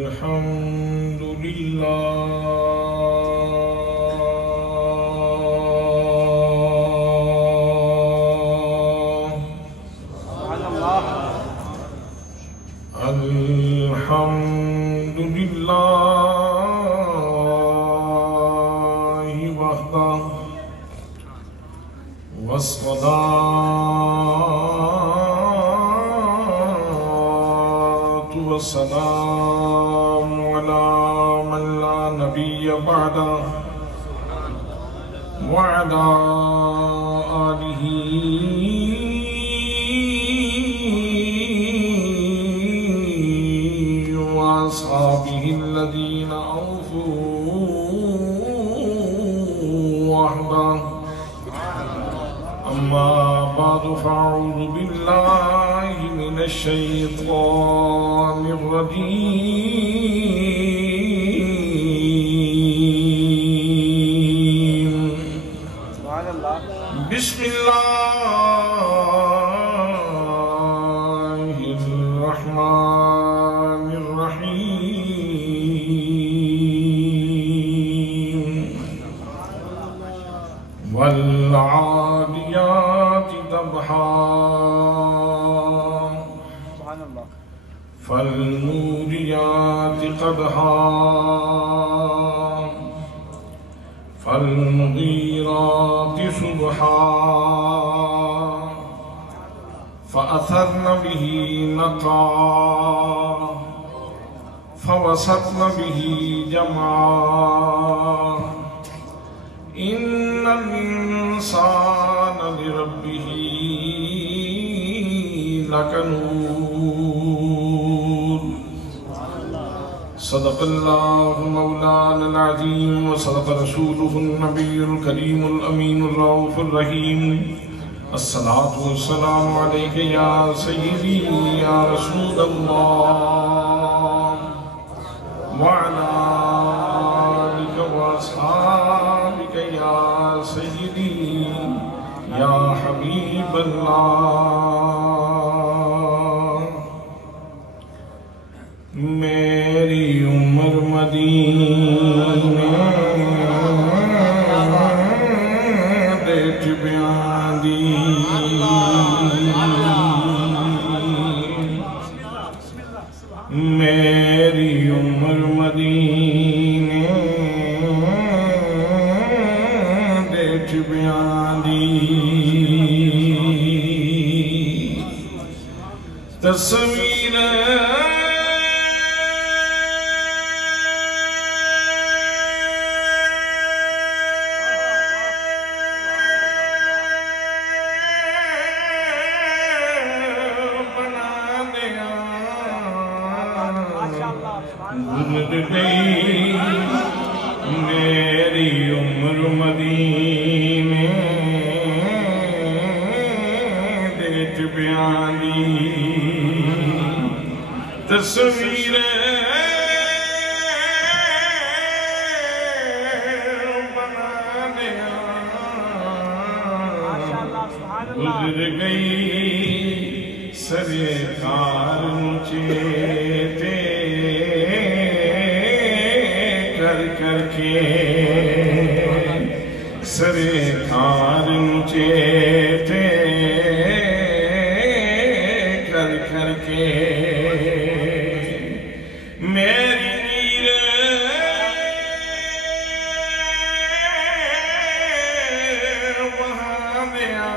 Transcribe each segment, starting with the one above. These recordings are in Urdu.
الحمد لله الحمد لله وحده والصلاة والسلام على من لا نبي بعده وعلى آله وأصحابه الذين أوفوا وحده. أما بعد فأعوذ بالله من الشيطان الرجيم. بسم الله الرحمن الرحيم. والعاديات ضبحا فالموريات قدحا فالمغيرات صبحا فأثرن به نقعا فوسطن به جمعا. إن الإنسان لربه لكنود. صدق الله مولانا العظيم وصدق رسوله النبي الكريم الأمين الرؤوف الرحيم. الصلاة والسلام عليك يا سيدي يا رسول الله وعلى آلك وأصحابك يا سيدي يا حبيب الله. میری عمر مدینے دیٹھ بیان دی. میری عمر مدینے دیٹھ بیان دی. تصویر گزر گئی. میری عمر مدینے دیٹھ بیان دی. تصویر بنا دیا گزر گئی. سرکار چیتے کر کے سرکار چیتے کر کے میری نیر وہاں دیا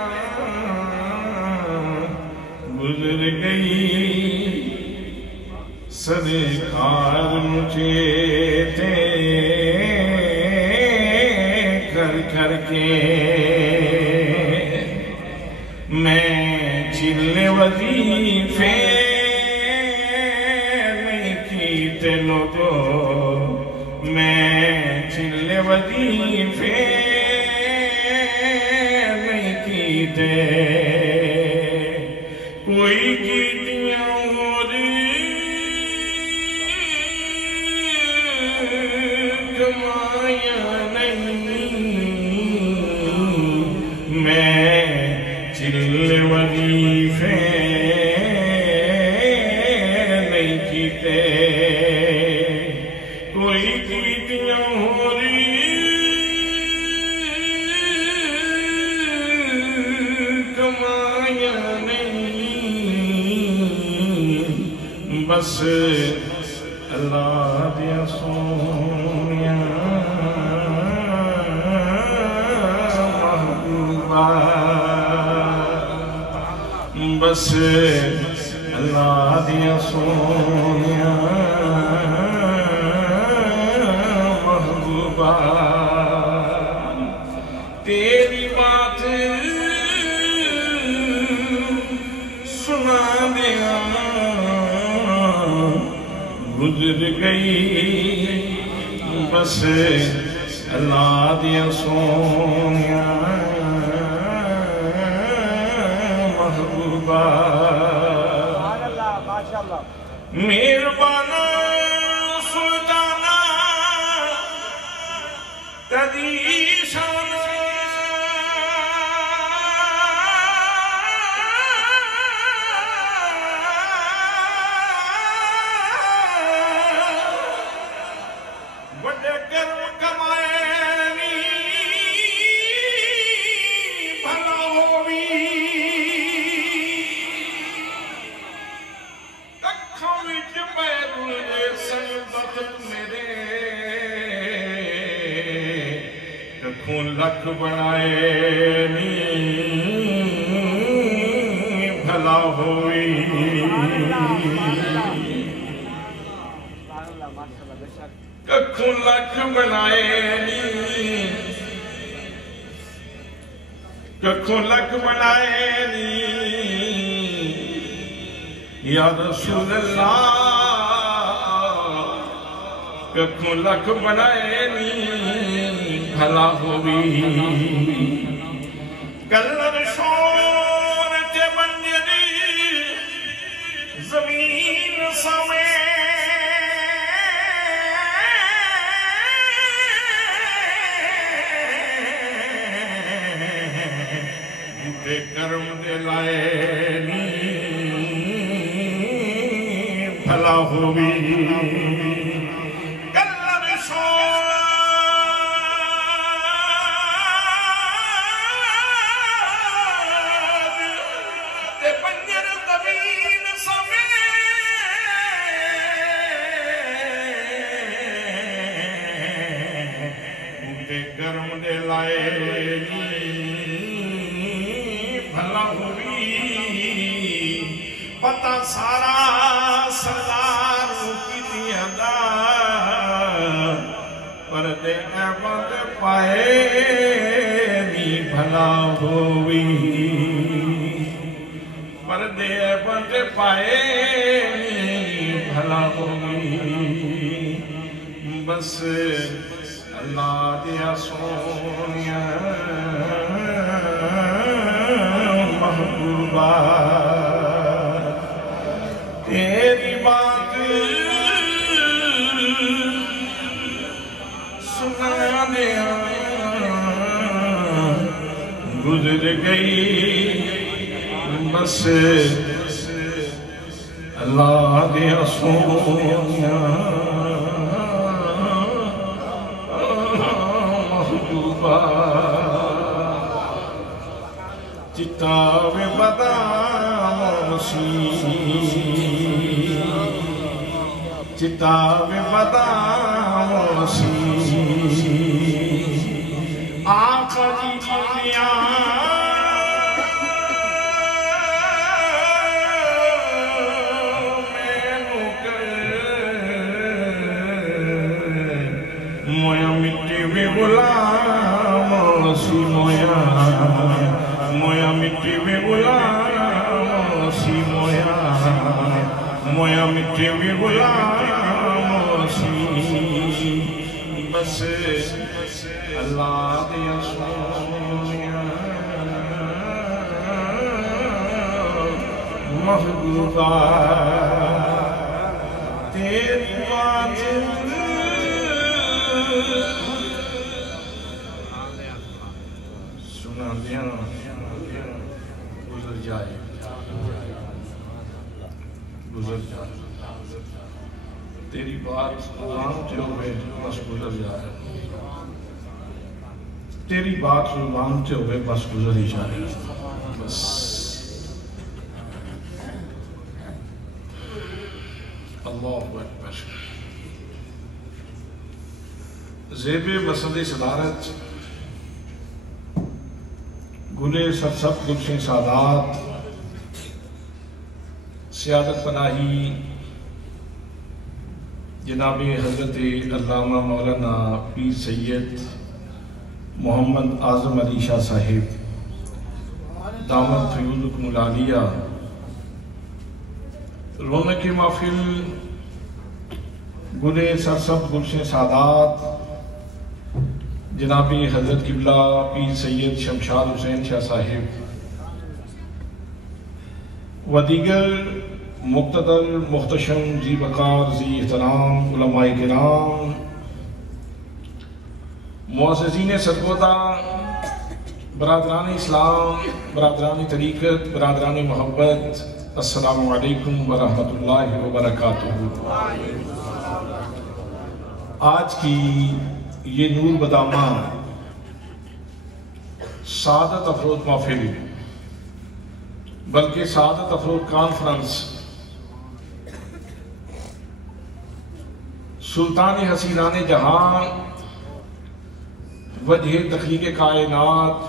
گزر گئی. سرکار چیتے کر کے میں چلے وظیفے نہیں کیتے لوگو. میں چلے وظیفے نہیں کیتے. کوئی کیتیاں اور کمائیاں نہیں. میں چلے وظیفے نہیں کیتے. بس اللہ دیا سونیا محبوبہ بس اللہ دیا سونیا محبوبہ تیری بات سنا دیا گزر گئی بس اللہ دیا سونیا محبوبہ مہربانہ سلطانہ قدیشانہ لکھ بنائے نی بھلا ہوئی ککھوں لکھ بنائے نی ککھوں لکھ بنائے نی یا رسول اللہ ککھوں لکھ بنائے نی بھلا ہوئی کلر شور تے بنجری زمین سمیں تے کرم دے لائے نی بھلا ہوئی گرم دے لائے بھلا ہوئی پتہ سارا سردار کی دیادا پردے احمد پائے نی بھلا ہوئی پردے احمد پائے نی بھلا ہوئی بس اللہ دیا سونیا محبوبہ تیری بات سنا دیا گزر گئی بس اللہ دیا سونیا چتاب بدام سی چتاب بدام سی آقا جی دنیا میں نکر مویا مٹی میں غلام سی مویا مٹی میں غلام سی مویا مٹی میں غلام سی بس اللہ دیا سونیا محبوبہ تیری بات سنا دیا گزر جائے تیری بات زبان تے ہوئے بس گزر جائے تیری بات زبان تے ہوئے بس گزر ہی جائے بس اللہ اکبر۔ زیب مسند صدارت گلے سرسبز گلشن سادات سیادت پناہی جناب حضرت علامہ مولانا پیر سید محمد اعظم علی شاہ صاحب دامت فیوزکم العالیہ، رونق محفل گلے سرسبز گلشن سادات جناب حضرت قبلہ پیر سید شمشاد حسین شاہ صاحب و دیگر مقتدر محتشم ذی وقار ذی احترام علماء کرام، معززین سرگودا، برادران اسلام، برادران طریقت، برادران محبت، السلام علیکم ورحمۃ اللہ وبرکاتہ۔ آج کی یہ نور بدامہ سعادت افروز محفل بلکہ سعادت افروز کانفرنس سلطان حسینان جہاں، وجہ تخلیق کائنات،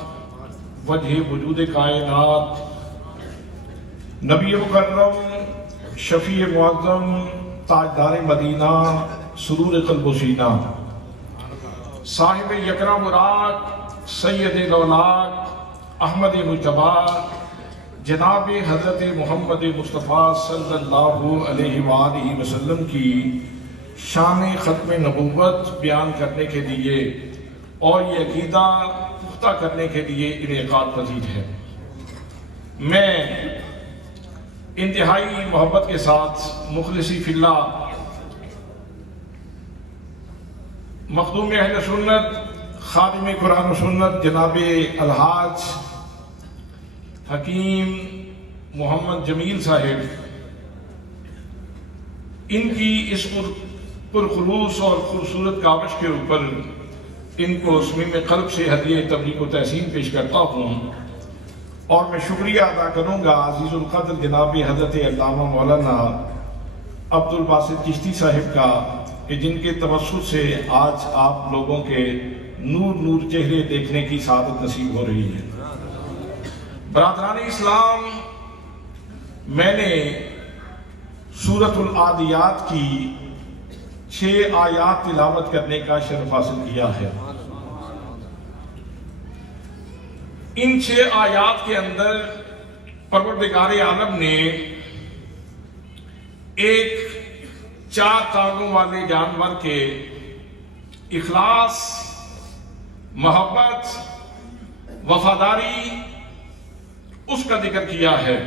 وجہ وجود کائنات، نبی مکرم، شفیع معظم، تاجدار مدینہ، سرور قلب و سینہ، صاحب یکرا مراد، سید الاولاق، احمد مجتبی، جناب حضرت محمد مصطفیٰ صلی اللہ علیہ وآلہ وسلم کی شان ختم نبوت بیان کرنے کے لیے اور یہ عقیدہ پختہ کرنے کے لیے انعقاد پذیر ہے۔ میں انتہائی محبت کے ساتھ مخلصی فی اللہ مخدوم اہل سنت، خادم قرآن و سنت جناب الحاج حکیم محمد جمیل صاحب، ان کی اس پرخلوص اور خوبصورت کاوش کے اوپر ان کو صمیم قلب سے ہدیہ تبریک و تحسین پیش کرتا ہوں، اور میں شکریہ ادا کروں گا عزیز القدر جناب حضرت علامہ مولانا عبد الباسط چشتی صاحب کا، کہ جن کے توسط سے آج آپ لوگوں کے نور نور چہرے دیکھنے کی سعادت نصیب ہو رہی ہے۔ برادران اسلام، میں نے سورۃ العادیات کی 6 آیات تلاوت کرنے کا شرف حاصل کیا ہے۔ ان 6 آیات کے اندر پروردگار عالم نے ایک 4 ٹانگوں والے جانور کے اخلاص، محبت، وفاداری اس کا ذکر کیا ہے،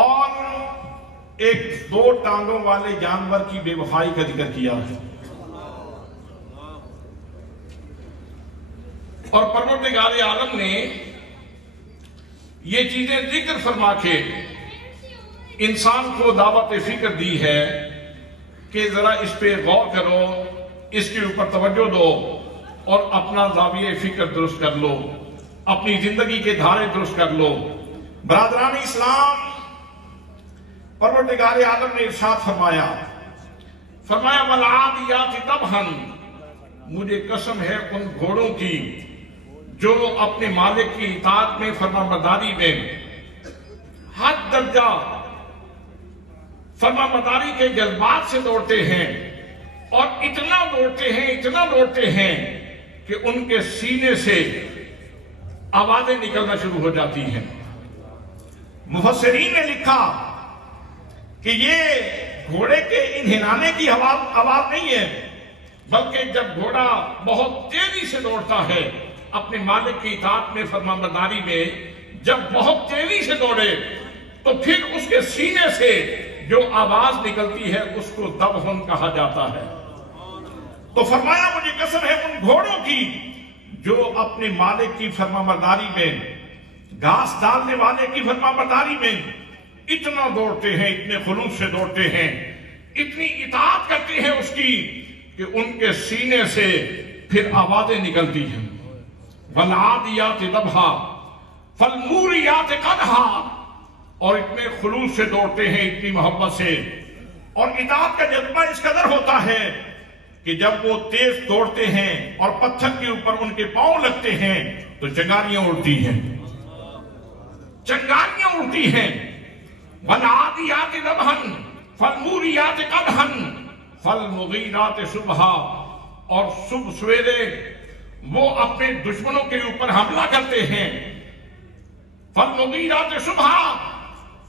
اور ایک 2 ٹانگوں والے جانور کی بے وفائی کا ذکر کیا ہے۔ اور پروردگار عالم نے یہ چیزیں ذکر فرما کے انسان کو دعوت فکر دی ہے کہ ذرا اس پہ غور کرو، اس کے اوپر توجہ دو اور اپنا زاویہ فکر درست کر لو، اپنی زندگی کے دھارے درست کر لو۔ برادران اسلام، پروردگار عالم نے ارشاد فرمایا وَالْعَادِيَاتِ ضَبْحًا، مجھے قسم ہے ان گھوڑوں کی جو اپنے مالک کی اطاعت میں، فرمانبرداری میں حد درجہ فرمانبرداری کے جذبات سے دوڑتے ہیں، اور اتنا دوڑتے ہیں کہ ان کے سینے سے آوازیں نکلنا شروع ہو جاتی ہیں۔ مفسرین نے لکھا کہ یہ گھوڑے کے انہنانے کی آواز نہیں ہے، بلکہ جب گھوڑا بہت تیزی سے دوڑتا ہے اپنے مالک کی اطاعت میں، فرمانبرداری میں، جب بہت تیزی سے دوڑے تو پھر اس کے سینے سے جو آواز نکلتی ہے اس کو ذبحٌ کہا جاتا ہے۔ تو فرمایا مجھے قسم ہے ان گھوڑوں کی جو اپنے مالک کی فرمانبرداری میں، گھاس ڈالنے والے کی فرمانبرداری میں اتنا دوڑتے ہیں، اتنے خلوص سے دوڑتے ہیں، اتنی اطاعت کرتے ہیں اس کی کہ ان کے سینے سے پھر آوازیں نکلتی ہیں۔ وَالْعَادِيَاتِ ضَبْحًا فَالْمُورِيَاتِ قَدْحًا، اور اتنے خلوص سے دوڑتے ہیں، اتنی محبت سے، اور اطاعت کا جذبہ اس قدر ہوتا ہے کہ جب وہ تیز دوڑتے ہیں اور پتھر کے اوپر ان کے پاؤں لگتے ہیں تو چنگاریاں اڑتی ہیں، چنگاریاں اڑتی ہیں۔ وَالْعَادِيَاتِ ضَبْحًا فَالْمُورِيَاتِ قَدْحًا فَالْمُغِيرَاتِ صُبْحًا، اور صبح سویرے وہ اپنے دشمنوں کے اوپر حملہ کرتے ہیں۔ فَالْمُغِيرَاتِ صُبْحًا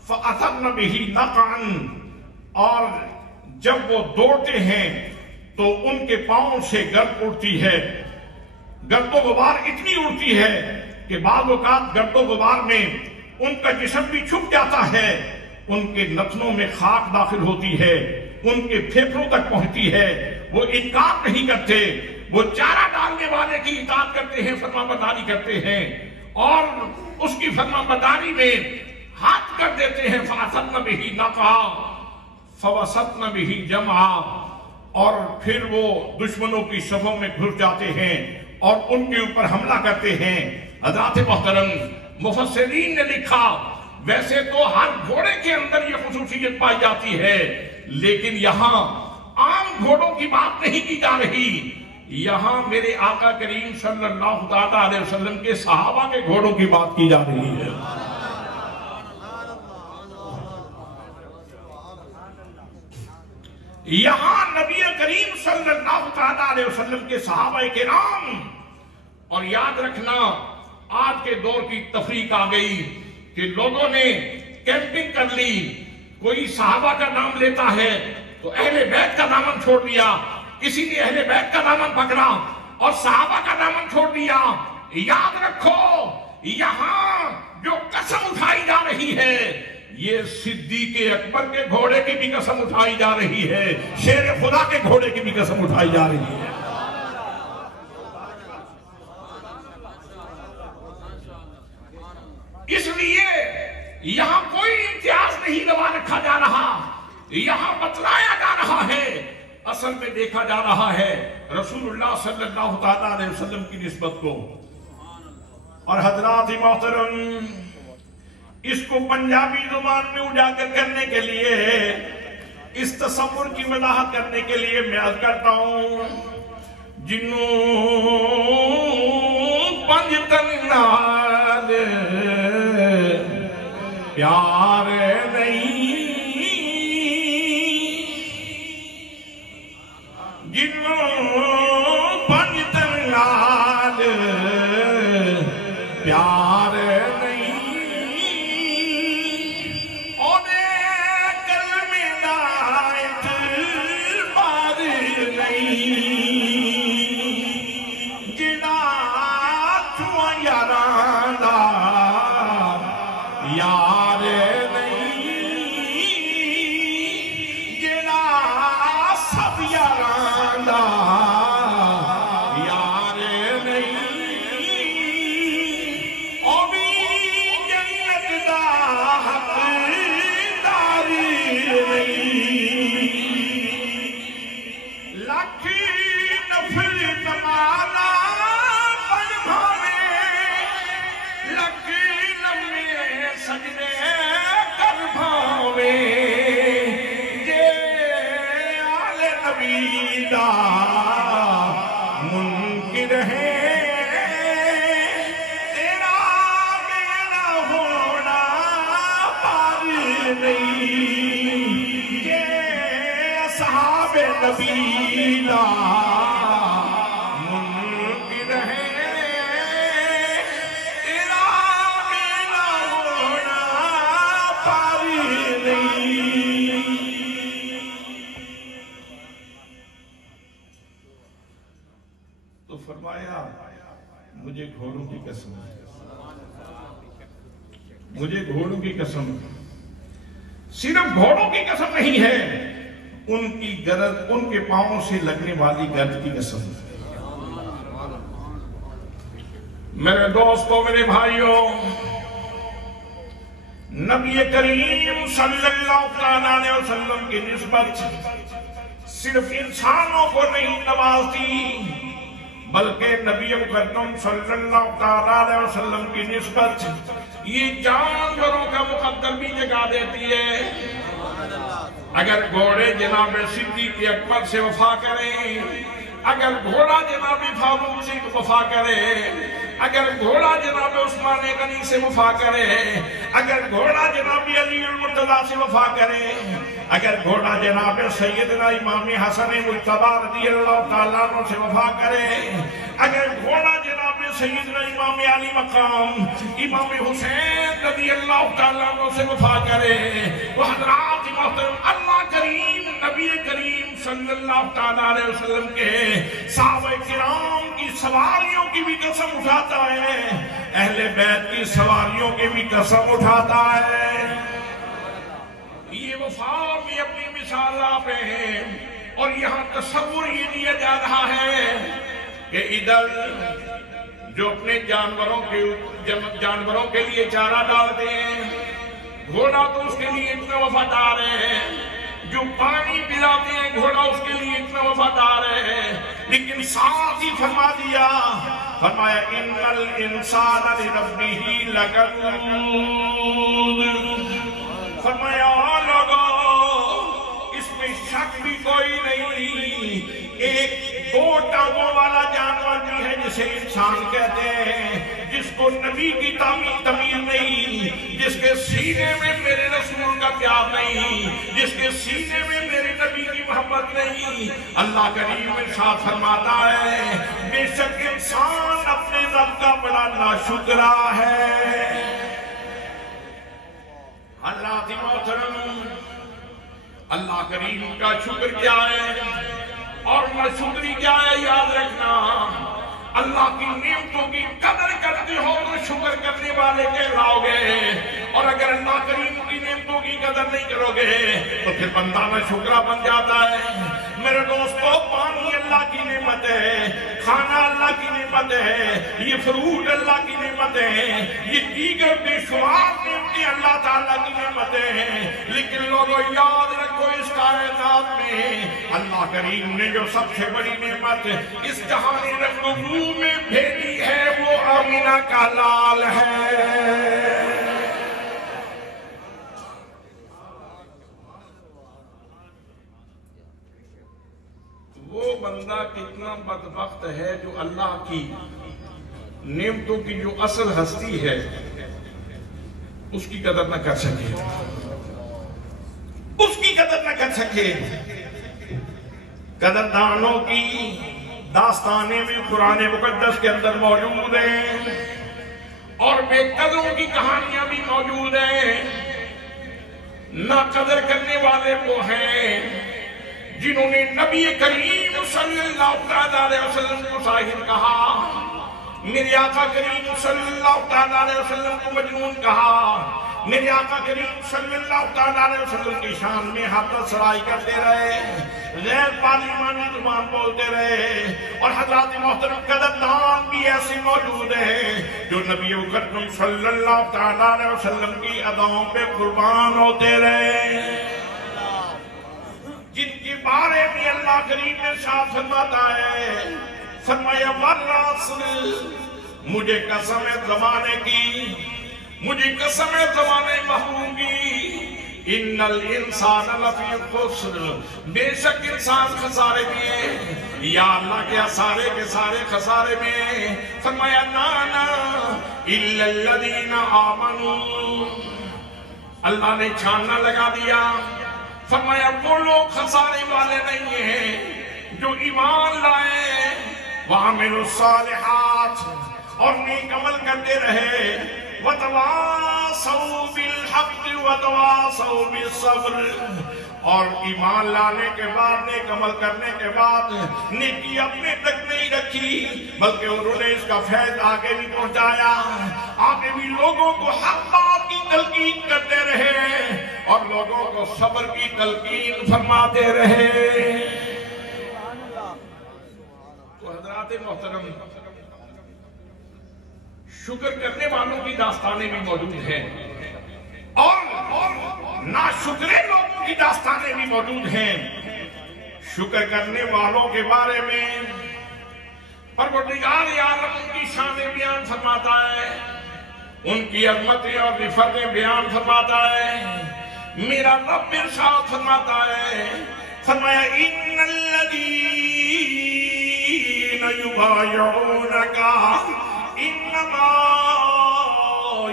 فَأَثَرْنَ بِهِ نَقْعًا، اور جب وہ دوڑتے ہیں تو ان کے پاؤں سے گرد اڑتی ہے، گرد و غبار اتنی اڑتی ہے کہ بعض اوقات گرد و غبار میں ان کا جسم بھی چھپ جاتا ہے، ان کے نتنوں میں خاک داخل ہوتی ہے، ان کے پھیپھڑوں تک پہنچتی ہے، وہ انکار نہیں کرتے، وہ چارہ ڈالنے والے کی اطاعت کرتے ہیں، فرما برداری کرتے ہیں، اور اس کی فرما برداری میں ہاتھ کر دیتے ہیں۔ فَأَثَرْنَ بِهِ نَقْعًا فَوَسَطْنَ بِهِ جَمْعًا، اور پھر وہ دشمنوں کی صفوں میں گھس جاتے ہیں اور ان کے اوپر حملہ کرتے ہیں۔ حضرات محترم، مفسرین نے لکھا ویسے تو ہر گھوڑے کے اندر یہ خصوصیت پائی جاتی ہے، لیکن یہاں عام گھوڑوں کی بات نہیں کی جا رہی، یہاں میرے آقا کریم صلی اللہ علیہ وسلم کے صحابہ کے گھوڑوں کی بات کی جا رہی ہے۔ یہاں نبی کریم صلی اللہ علیہ وسلم کے صحابہ کرام، اور یاد رکھنا آج کے دور کی تفریق آ گئی کہ لوگوں نے کیمپنگ کر لی، کوئی صحابہ کا نام لیتا ہے تو اہل بیت کا دامن چھوڑ دیا، کسی نے اہل بیت کا دامن پکڑا اور صحابہ کا دامن چھوڑ دیا۔ یاد رکھو یہاں جو قسم اٹھائی جا رہی ہے یہ صدیق اکبر کے گھوڑے کی بھی قسم اٹھائی جا رہی ہے، شیر خدا کے گھوڑے کی بھی قسم اٹھائی جا رہی ہے۔ اس لیے یہاں کوئی امتیاز نہیں دبا رکھا جا رہا، یہاں بتلایا جا رہا ہے، اصل میں دیکھا جا رہا ہے رسول اللہ صلی اللہ علیہ وسلم کی نسبت کو۔ اور حضرات محترم، اس کو پنجابی زبان میں اجاگر کرنے کے لیے، اس تصور کی وضاحت کرنے کے لیے میں عرض کرتا ہوں، جنوں پنج تنال پیار نہیں، جنوں پنج تنال پیار نہیں، یار نہیں جنا سب یاران دا یار نہیں، او بھی جنت دا حقدار نہیں، لکھ نفل زمانہ پڑھ بھاوے، لکھ لمحے سجدے کر بھاوے، جے آل نبی دا منکر ہے، تیرا میرا ہونا پار نہیں، جے اصحاب نبی دا منکر ہے، تو فرمایا مجھے گھوڑوں کی قسم ہے، مجھے گھوڑوں کی قسم، صرف گھوڑوں کی قسم نہیں ہے، ان کی گرد، ان کے پاؤں سے لگنے والی گرد کی قسم ہے۔ میرے دوستوں، میرے بھائیوں، نبی کریم صلی اللہ علیہ وسلم کی نسبت صرف انسانوں کو نہیں نوازتی، بلکہ نبی مکرم صلی اللہ علیہ وسلم کی نسبت یہ جانوروں کا مقدر بھی جگہ دیتی ہے۔ اگر گھوڑے جناب صدیق اکبر سے وفا کریں، اگر گھوڑا جناب فاروق سے وفا کرے، اگر گھوڑا جناب عثمان غنی سے وفا کرے، اگر گھوڑا جناب علی المرتضیٰ سے وفا کرے، اگر گھوڑا جناب سیدنا امام حسن مجتبی رضی اللہ تعالیٰ عنہ سے وفا کرے، اگر گھوڑا جناب سیدنا امام علی مقام امام حسین رضی اللہ تعالیٰ عنہ سے وفا کرے، وہ حضرات محترم اللہ کریم نبی کریم صلی اللہ تعالیٰ علیہ وسلم کے صحابہ کرام کی سواریوں کی بھی قسم اٹھاتا ہے، اہل بیت کی سواریوں کی بھی قسم اٹھاتا ہے۔ یہ وفا میں اپنی مثال آپ ہیں، اور یہاں تصور یہ دیا جا رہا ہے کہ ادھر جو اپنے جانوروں کے لیے چارہ ڈالتے ہیں، گھوڑا تو اس کے لیے اتنا وفادار ہے، جو پانی پلاتے ہیں گھوڑا اس کے لیے اتنا وفادار ہے، لیکن ساتھ ہی فرما دیا، فرمایا ان الانسان لربہ لکنود، فرمایا لوگو اس میں شک بھی کوئی نہیں، ایک دو ٹانگوں والا جانور بھی ہے جسے انسان کہتے ہیں، جس کو نبی کی تعمیر نہیں، جس کے سینے میں میرے رسول کا پیار نہیں، جس کے سینے میں میرے نبی کی محبت نہیں۔ اللہ کریم ارشاد فرماتا ہے بے شک انسان اپنے رب کا بڑا ناشکرا ہے۔ اللہ کی محترم، اللہ کریم کا شکر کیا ہے اور ناشکری کیا ہے؟ یاد رکھنا، اللہ کی نعمتوں کی قدر کرتے ہو تو شکر کرنے والے کہلاؤ گے، اور اگر اللہ کریم کی نعمتوں کی قدر نہیں کرو گے تو پھر بندہ نہ شکرا بن جاتا ہے۔ میرے دوستو، پانی اللہ کی نعمت ہے، کھانا اللہ کی نعمت ہے، یہ فروٹ اللہ کی نعمت ہے، یہ دیگر بے شمار نعمتیں اللہ تعالیٰ کی نعمتیں ہیں، لیکن لوگوں یاد رکھو اس کائنات میں اللہ کریم نے جو سب سے بڑی نعمت اس جہانی رقم میں بھیجی ہے وہ آمینہ کا لال ہے۔ وہ بندہ کتنا بدبخت ہے جو اللہ کی نعمتوں کی جو اصل ہستی ہے اس کی قدر نہ کر سکے، اس کی قدر نہ کر سکے۔ قدردانوں کی داستانیں بھی قرآن مقدس کے اندر موجود ہیں، اور بے قدروں کی کہانیاں بھی موجود ہیں۔ نہ قدر کرنے والے وہ ہیں جنہوں نے نبی کریم صلی اللہ علیہ وسلم کو ساحر کہا، میرے آقا کریم صلی اللہ علیہ وسلم کو مجنون کہا، میرے آقا کریم صلی اللہ علیہ وسلم کی شان میں حدت سرائی کرتے رہے، غیر پارلیمانی زبان بولتے رہے، اور حضرات محترم قدردان بھی ایسے موجود ہیں جو نبی اکرم صلی اللہ علیہ وسلم کی اداؤں پہ قربان ہوتے رہے، جن کے بارے میں اللہ کریم نے ارشاد فرماتا ہے، فرمایا والعصر، مجھے قسم ہے زمانے کی، مجھے قسم ہے زمانے محروم کی، ان الانسان لفی خسر، بے شک انسان خسارے میں، یا اللہ کے سارے کے سارے خسارے میں۔ فرمایا نانا الا الذین آمنوا، اللہ نے چھاننا لگا دیا، فرمایا وہ لوگ خسارے والے نہیں ہیں جو ایمان لائے، وعملوا الصالحات، اور نیک عمل کرتے رہے، وتواصوا بالحق وتواصوا بالصبر، اور ایمان لانے کے بعد نیک عمل کرنے کے بعد نیکی اپنے تک نہیں رکھی بلکہ انہوں نے اس کا فیض آگے بھی پہنچایا، آگے بھی لوگوں کو حق بات کی تلقین کرتے رہے اور لوگوں کو صبر کی تلقین فرماتے رہے۔ تو حضرات محترم، شکر کرنے والوں کی داستانیں بھی موجود ہیں اور ناشکرے لوگوں کی داستانیں بھی موجود ہیں۔ شکر کرنے والوں کے بارے میں پروردگار عالم ان کی شانیں بیان فرماتا ہے، ان کی عظمتیں اور رفعتیں بیان فرماتا ہے۔ میرا رب ارشاد فرماتا ہے، فرمایا ان الذین یبایعونک انما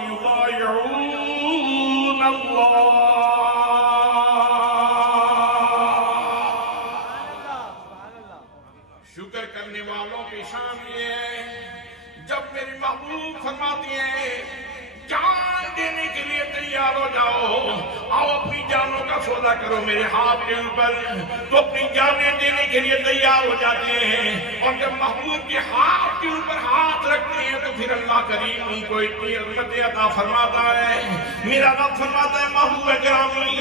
یبایعون اللہ۔ شکر کرنے والوں کی شان یہ ہے، جب میری محبوب فرماتی ہے جان دینے کے لیے تیار ہو جاؤ، آؤ اپنی جانوں کا سودا کرو میرے ہاتھ کے اوپر، تو اپنی جانیں دینے کے لیے تیار ہو جاتے ہیں، اور جب محبوب کے ہاتھ کے اوپر ہاتھ رکھتے ہیں تو پھر اللہ کریم ان کو اتنی عظمت عطا فرماتا ہے۔ میرا رب فرماتا ہے محبوب گرامی،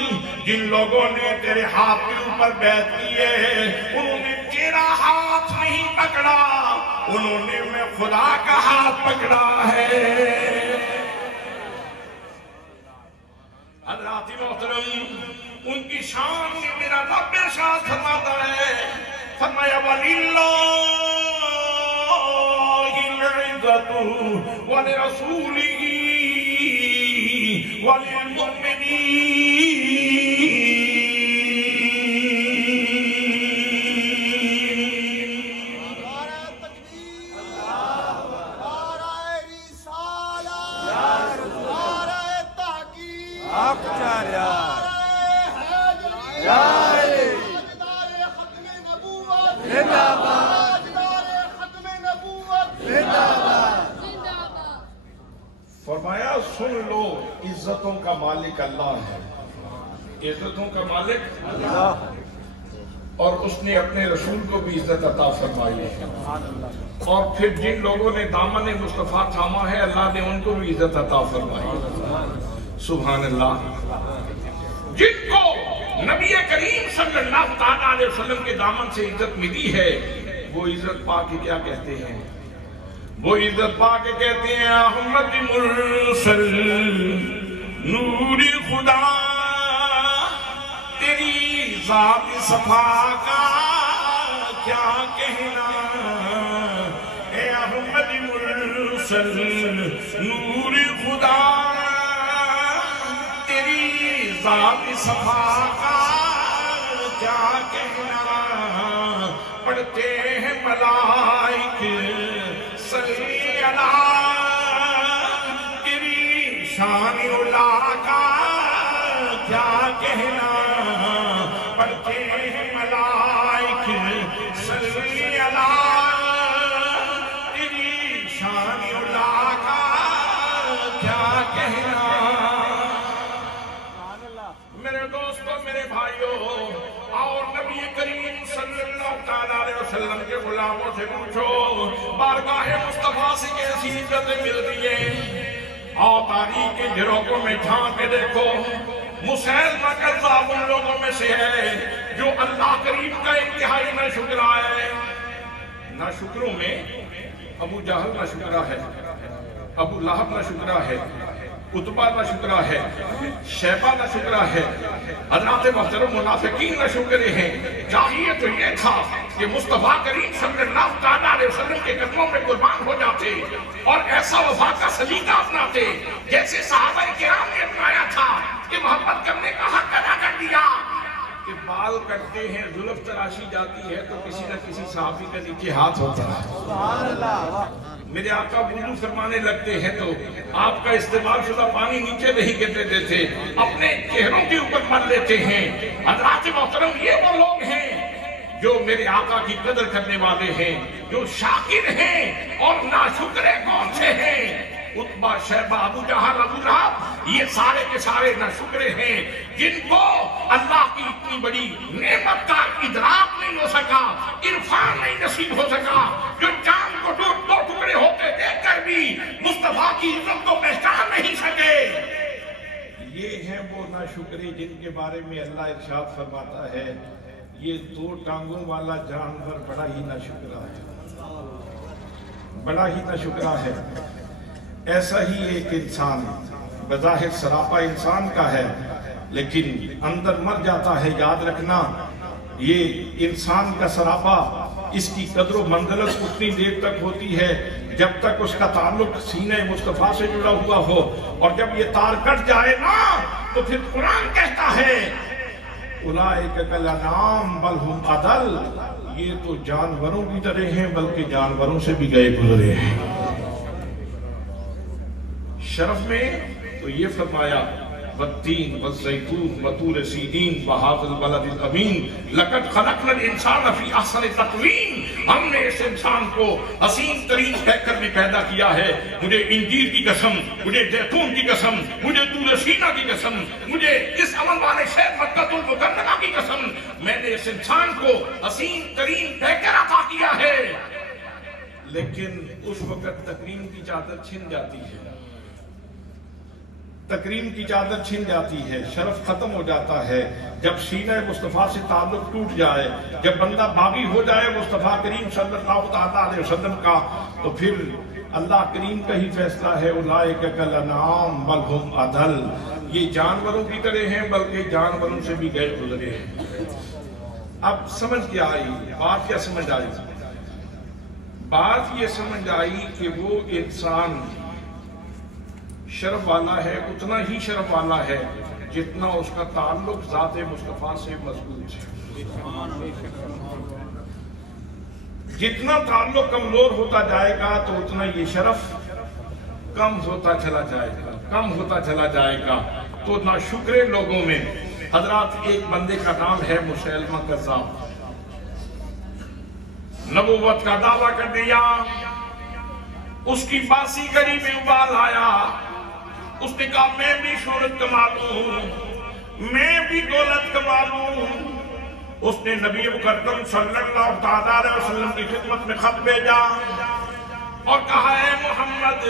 جن لوگوں نے تیرے ہاتھ کے اوپر بیعت کی ہے انہوں نے تیرا ہاتھ نہیں پکڑا، انہوں نے میں خدا کا ہاتھ پکڑا ہے۔ حضرات محترم، ان کی شان میں میرا رب ارشاد فرماتا ہے، فرمایا وَلِلَّهِ الْعِزَّةُ وَلِرَسُولِهِ وَلِلْمُؤْمِنِينَ۔ فرمایا سن لو عزتوں کا مالک اللہ ہے، عزتوں کا مالک اللہ، اور اس نے اپنے رسول کو بھی عزت عطا فرمائی ہے، اور پھر جن لوگوں نے دامن مصطفیٰ تھاما ہے اللہ نے ان کو بھی عزت عطا فرمائی ہے۔ سبحان اللہ۔ جن کو نبی کریم صلی اللہ علیہ وسلم کے دامن سے عزت ملی ہے، وہ عزت پا کے کیا کہتے ہیں؟ وہ عزت پا کے کہتے ہیں احمد مرسل نور خدا، تیری ذات صفا کا کیا کہنا، اے احمد مرسل نور خدا، تیری ذات صفا کا کیا کہنا، پڑھتے ہیں ملائک صلی اللہ، تیری شان علا کا کیا کہنا، پڑھتے ہیں ملائک صلی اللہ، تیری شان علا کا کیا کہنا۔ میرے دوستوں، میرے بھائیوں، اور نبی کریم صلی اللہ علیہ وسلم کے غلاموں سے پوچھو بارگاہ مصطفیٰ سے کیسی عزتیں ملتی ہیں، اور تاریخ کے جھروکوں میں جھانک کے دیکھو، مسیلمہ کذاب ان لوگوں میں سے ہے جو اللہ کریم کا انتہائی نہ شکرہ ہے۔ نہ شکروں میں ابو جہل نہ شکرہ ہے، ابو لہب نہ شکرہ ہے، عتبہ نہ شکرہ ہے، شیبہ نہ شکرہ ہے، حضرات محترم منافقین نہ شکرے ہیں۔ چاہیے تو یہ تھا کہ مصطفیٰ کریم صلی اللہ علیہ وسلم کے قدموں میں قربان ہو جاتے اور ایسا وفا کا سلیقہ اپناتے جیسے صحابہ کرام نے اپنایا تھا کہ محبت کرنے کا حق ادا کر دیا، کہ بال کٹتے ہیں، زلف تراشی جاتی ہے تو کسی نہ کسی صحابی کا نیچے ہاتھ ہوتا ہے۔ میرے آقا وضو فرمانے لگتے ہیں تو آپ کا استعمال شدہ پانی نیچے نہیں گرنے دیتے، اپنے چہروں کے اوپر مل لیتے ہیں۔ حضرات محترم، یہ وہ لوگ ہیں جو میرے آقا کی قدر کرنے والے ہیں، جو شاکر ہیں، اور ناشکرے کون سے ہیں؟ عتبہ، شیبہ، ابو جہل، ابو لہب، یہ سارے کے سارے ناشکرے ہیں جن کو اللہ کی اتنی بڑی نعمت کا ادراک نہیں ہو سکا، عرفان نہیں نصیب ہو سکا، جو چاند کو دو ٹکڑے ہوتے دیکھ کر بھی مصطفیٰ کی عزت کو پہچان نہیں سکے۔ یہ ہیں وہ ناشکرے جن کے بارے میں اللہ ارشاد فرماتا ہے یہ دو ٹانگوں والا جانور بڑا ہی ناشکرہ ہے، بڑا ہی ناشکرہ ہے۔ ایسا ہی ایک انسان بظاہر سراپا انسان کا ہے لیکن اندر مر جاتا ہے۔ یاد رکھنا، یہ انسان کا سراپا، اس کی قدر و منزلت اتنی دیر تک ہوتی ہے جب تک اس کا تعلق سینہ مصطفیٰ سے جڑا ہوا ہو، اور جب یہ تار کٹ جائے نا تو پھر قرآن کہتا ہے اولئک کالانعام بل ہم اضل، یہ تو جانوروں کی طرح ہیں بلکہ جانوروں سے بھی گئے گزرے ہیں۔ شرف میں تو یہ فرمایا والتین والزیتون وطور سینین وہذا البلد الامین لقد خلقنا الانسان فی احسن تقویم، ہم نے اس انسان کو حسین ترین پیکر میں پیدا کیا ہے۔ مجھے انجیر کی قسم، مجھے زیتون کی قسم، مجھے طور سینا کی قسم، مجھے اس امن والے شہر مکہ المکرمہ کی قسم، میں نے اس انسان کو حسین ترین پیکر عطا کیا ہے۔ لیکن اس وقت تکریم کی چادر چھن جاتی ہے، تکریم کی چادر چھن جاتی ہے، شرف ختم ہو جاتا ہے۔ جب سینہ مصطفیٰ سے تعلق ٹوٹ جائے، جب بندہ باغی ہو جائے مصطفیٰ کریم صلی اللہ علیہ وسلم کا، تو پھر اللہ کریم کا ہی فیصلہ ہے اولئک کالانعام بل ہم اضل، یہ جانوروں کی طرح ہیں بلکہ جانوروں سے بھی گئے گزرے ہیں۔ اب سمجھ کیا آئی بات؟ کیا سمجھ آئی؟ بات یہ سمجھ آئی کہ وہ انسان شرف والا ہے، اتنا ہی شرف والا ہے جتنا اس کا تعلق ذات مصطفیٰ سے مضبوط ہے۔ جتنا تعلق کمزور ہوتا جائے گا تو اتنا یہ شرف کم ہوتا چلا جائے گا، کم ہوتا چلا جائے گا۔ تو ناشکرے لوگوں میں حضرات ایک بندے کا نام ہے مسیلمہ کذاب، نبوت کا دعویٰ کر دیا، اس کی باسی گری میں ابال آیا، اس نے کہا میں بھی شہرت کما لوں، میں بھی دولت کما لوں۔ اس نے نبی مکرم صلی اللہ علیہ وسلم کی خدمت میں خط بھیجا اور کہا اے محمد،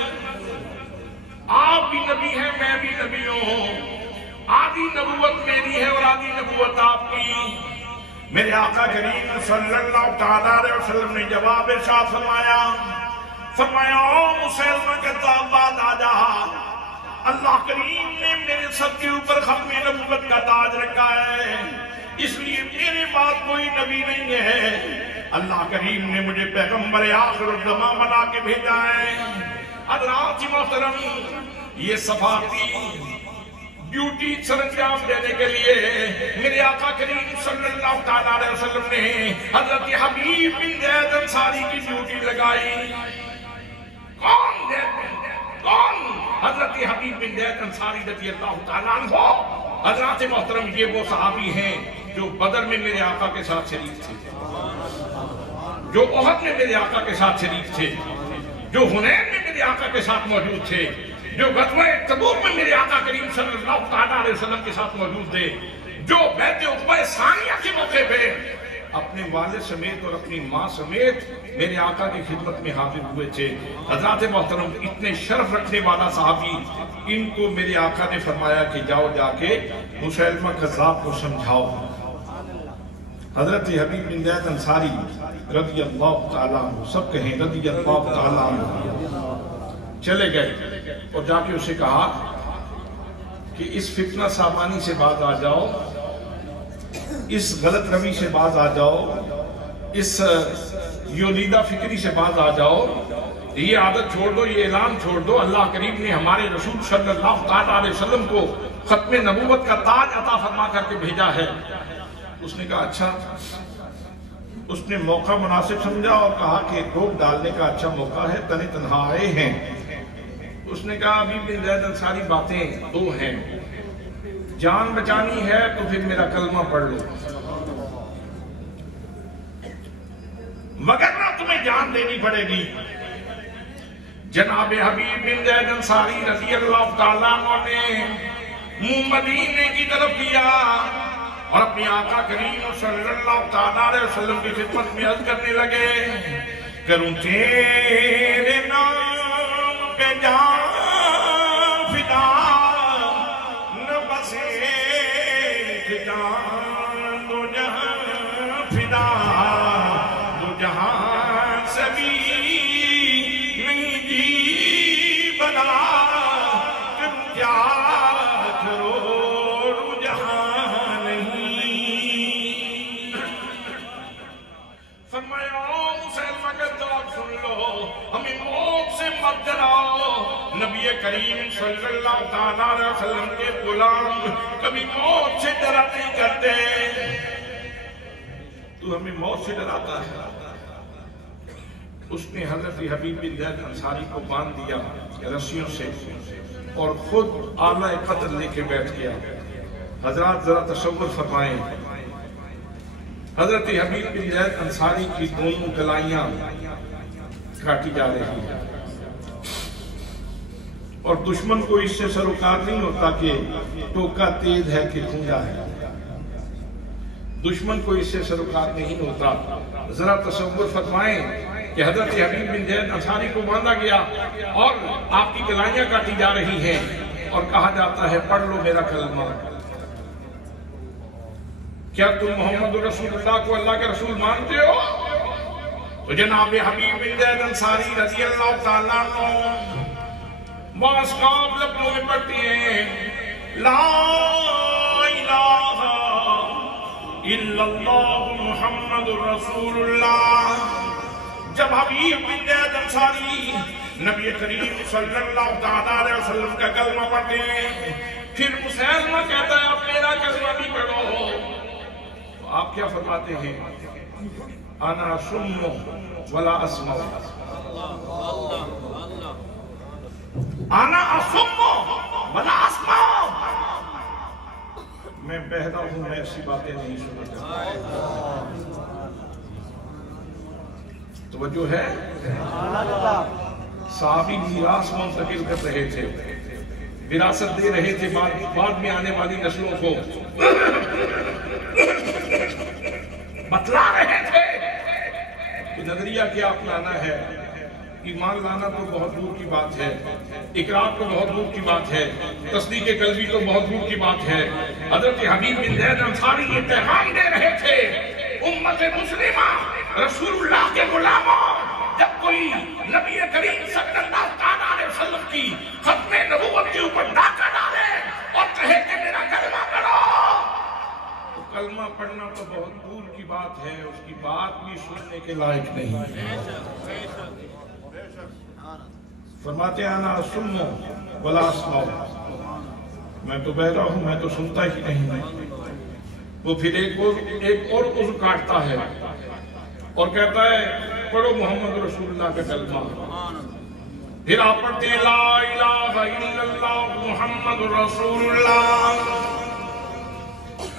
آپ بھی نبی ہیں میں بھی نبی ہوں، آدھی نبوت میری ہے اور آدھی نبوت آپ کی۔ میرے آقا کریم صلی اللہ علیہ وسلم نے جواب ارشاد فرمایا او مسیلمہ کذاب بات آ جا، اللہ کریم نے میرے سر کے اوپر ختم نبوت کا تاج رکھا ہے، اس لیے میرے بعد کوئی نبی نہیں ہے، اللہ کریم نے مجھے پیغمبر آخر الزمان بنا کے بھیجا ہے۔ حضرات محترم، یہ صفاتی ڈیوٹی سرانجام دینے کے لیے میرے آقا کریم صلی اللہ علیہ وسلم نے حضرت حبیب بن زید انصاری کی ڈیوٹی لگائی۔ کون؟ حضرت حبیب بن زید انصاری رضی اللہ تعالیٰ عنہ۔ حضرات محترم، یہ وہ صحابی ہیں جو بدر میں میرے آقا کے ساتھ شریک تھے، جو احد میں میرے آقا کے ساتھ شریک تھے، جو حنین میں میرے آقا کے ساتھ موجود تھے، جو غزوہ تبوک میں میرے آقا کریم صلی اللہ علیہ وسلم کے ساتھ موجود تھے، جو بیعت عقبہ ثانیہ کے موقع پہ اپنے والد سمیت اور اپنی ماں سمیت میرے آقا کی خدمت میں حاضر ہوئے تھے۔ حضرات محترم، اتنے شرف رکھنے والا صحابی، ان کو میرے آقا نے فرمایا کہ جاؤ جا کے مسیلمہ کذاب کو سمجھاؤ۔ حضرت حبیب بن زید انصاری رضی اللہ تعالیٰ عنہ، سب کہیں رضی اللہ تعالیٰ عنہ، چلے گئے اور جا کے اسے کہا کہ اس فتنہ سامانی سے باز آ جاؤ، اس غلط روی سے باز آ جاؤ، اس یولیدہ فکری سے باز آ جاؤ، یہ عادت چھوڑ دو، یہ اعلان چھوڑ دو، اللہ کریم نے ہمارے رسول صلی اللہ علیہ وسلم کو ختم نبوت کا تاج عطا فرما کر کے بھیجا ہے۔ اس نے کہا اچھا۔ اس نے موقع مناسب سمجھا اور کہا کہ روک ڈالنے کا اچھا موقع ہے، تنہے تنہا آئے ہیں۔ اس نے کہا ابھی بن زید انصاری باتیں دو ہیں، جان بچانی ہے تو پھر میرا کلمہ پڑھ لو، مگر نہ تمہیں جان دینی پڑے گی۔ جناب حبیب بن زید انصاری رضی اللہ تعالیٰ عنہ نے منہ مدینے کی طرف کیا اور اپنی آقا کریم صلی اللہ علیہ وسلم کی خدمت میں عرض کرنے لگے، کروں تیرے نام پہ جان فدا، نہ بس ایک جان دو جہاں فدا، دو جہاں سے بھی نہیں جی بنا، کروں کیا کروڑ جہاں نہیں۔ فرمایا مسلمہ کذاب سن لو، ہمیں موت سے مت ڈراؤ، نبی کریم صلی اللہ تعالیٰ علیہ وسلم کے غلام کبھی موت سے ڈرا نہیں کرتے. تو ہمیں موت سے ڈراتا ہے. اس نے حضرت حبیب بن زید انصاری کو باندھ دیا رسیوں سے اور خود آلہ قدر لے کے بیٹھ گیا. حضرات ذرا تصور فرمائیں, حضرت حبیب بن زید انصاری کی دونوں کلائیاں کاٹی جا رہی ہیں اور دشمن کو اس سے سروکار نہیں ہوتا کہ ٹوکا تیز ہے کہ کھونجا ہے. دشمن کو اس سے سروکار نہیں ہوتا. ذرا تصور فرمائیں کہ حضرت حبیب بن زید انصاری کو باندھا گیا اور آپ کی کلائیاں کاٹی جا رہی ہیں اور کہا جاتا ہے پڑھ لو میرا کلمہ. کیا تم محمد رسول اللہ کو اللہ کے رسول مانتے ہو؟ تو جناب حبیب بن زید انصاری رضی اللہ تعالیٰ عنہ بعض کعب لفظوں میں پڑھتی ہیں لا الہ الا اللہ محمد رسول اللہ. جب حبیب بن زید انصاری نبی کریم صلی اللہ علیہ وسلم کا کلمہ پڑھتے ہیں, پھر مسیلمہ کہتا ہے اب میرا کلمہ بھی پڑھو, تو آپ کیا فرماتے ہیں؟ انا سم ولا اسمع. انا اسم ولا اسمع. میں بہرا ہوں, میں ایسی باتیں نہیں سنتا. توجہ ہے؟ صحابی میراث منتقل کر رہے تھے, وراثت دے رہے تھے بعد میں آنے والی نسلوں کو, بتلا رہے تھے کہ نظریہ کیا اپنانا ہے. ایمان لانا تو بہت دور کی بات ہے, اقرار تو بہت دور کی بات ہے, تصدیق قلبی تو بہت دور کی بات ہے. حضرت حبیب بن زید انصاری یہ پیغام دے رہے تھے امت مسلمہ رسول اللہ کے غلاموں, جب کوئی نبی کریم صلی اللہ علیہ وسلم کی ختم نبوت کے اوپر ڈاکہ ڈالے اور کہے کہ میرا کلمہ پڑھو, تو کلمہ پڑھنا تو بہت دور کی بات ہے, اس کی بات بھی سننے کے لائق نہیں. فرماتے ہیں انا اسم ولا اسمع, میں تو بہرا ہوں, میں تو سنتا ہی نہیں. وہ پھر ایک اور عضو کاٹتا ہے اور کہتا ہے پڑھو محمد رسول اللہ کا کلمہ. پھر آپ پڑھتے ہیں لا الہ الا اللہ محمد رسول اللہ.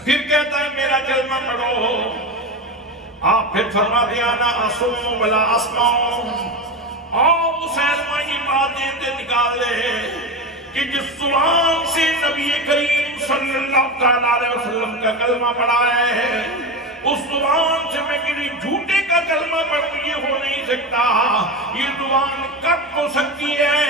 پھر کہتا ہے میرا کلمہ پڑھو. آپ پھر فرماتے ہیں انا اسم ولا اسمع. اور مسیلمہ یہ باتیں نکال لے کہ جس زبان سے نبی کریم صلی اللہ علیہ وسلم کا کلمہ پڑھا ہے اس زبان سے میں کسی جھوٹے کا کلمہ پڑھوں یہ ہو نہیں سکتا. یہ زبان کٹ ہو سکتی ہے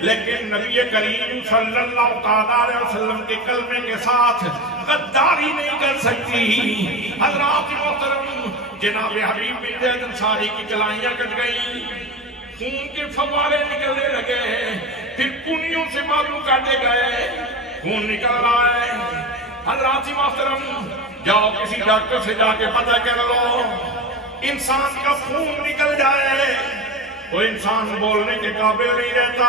لیکن نبی کریم صلی اللہ علیہ وسلم کے کلمے کے ساتھ غداری نہیں کر سکتی. حضرات محترم, جناب حبیب بن زید انصاری کی کلائیاں کٹ گئیں, خون کے فوارے نکلنے لگے, پھر کونیوں سے بازو کاٹے گئے, خون نکل رہا ہے. حضرات محترم, جاؤ کسی ڈاکٹر سے جا کے پتہ کر لو, انسان کا خون نکل جائے وہ انسان بولنے کے قابل نہیں رہتا,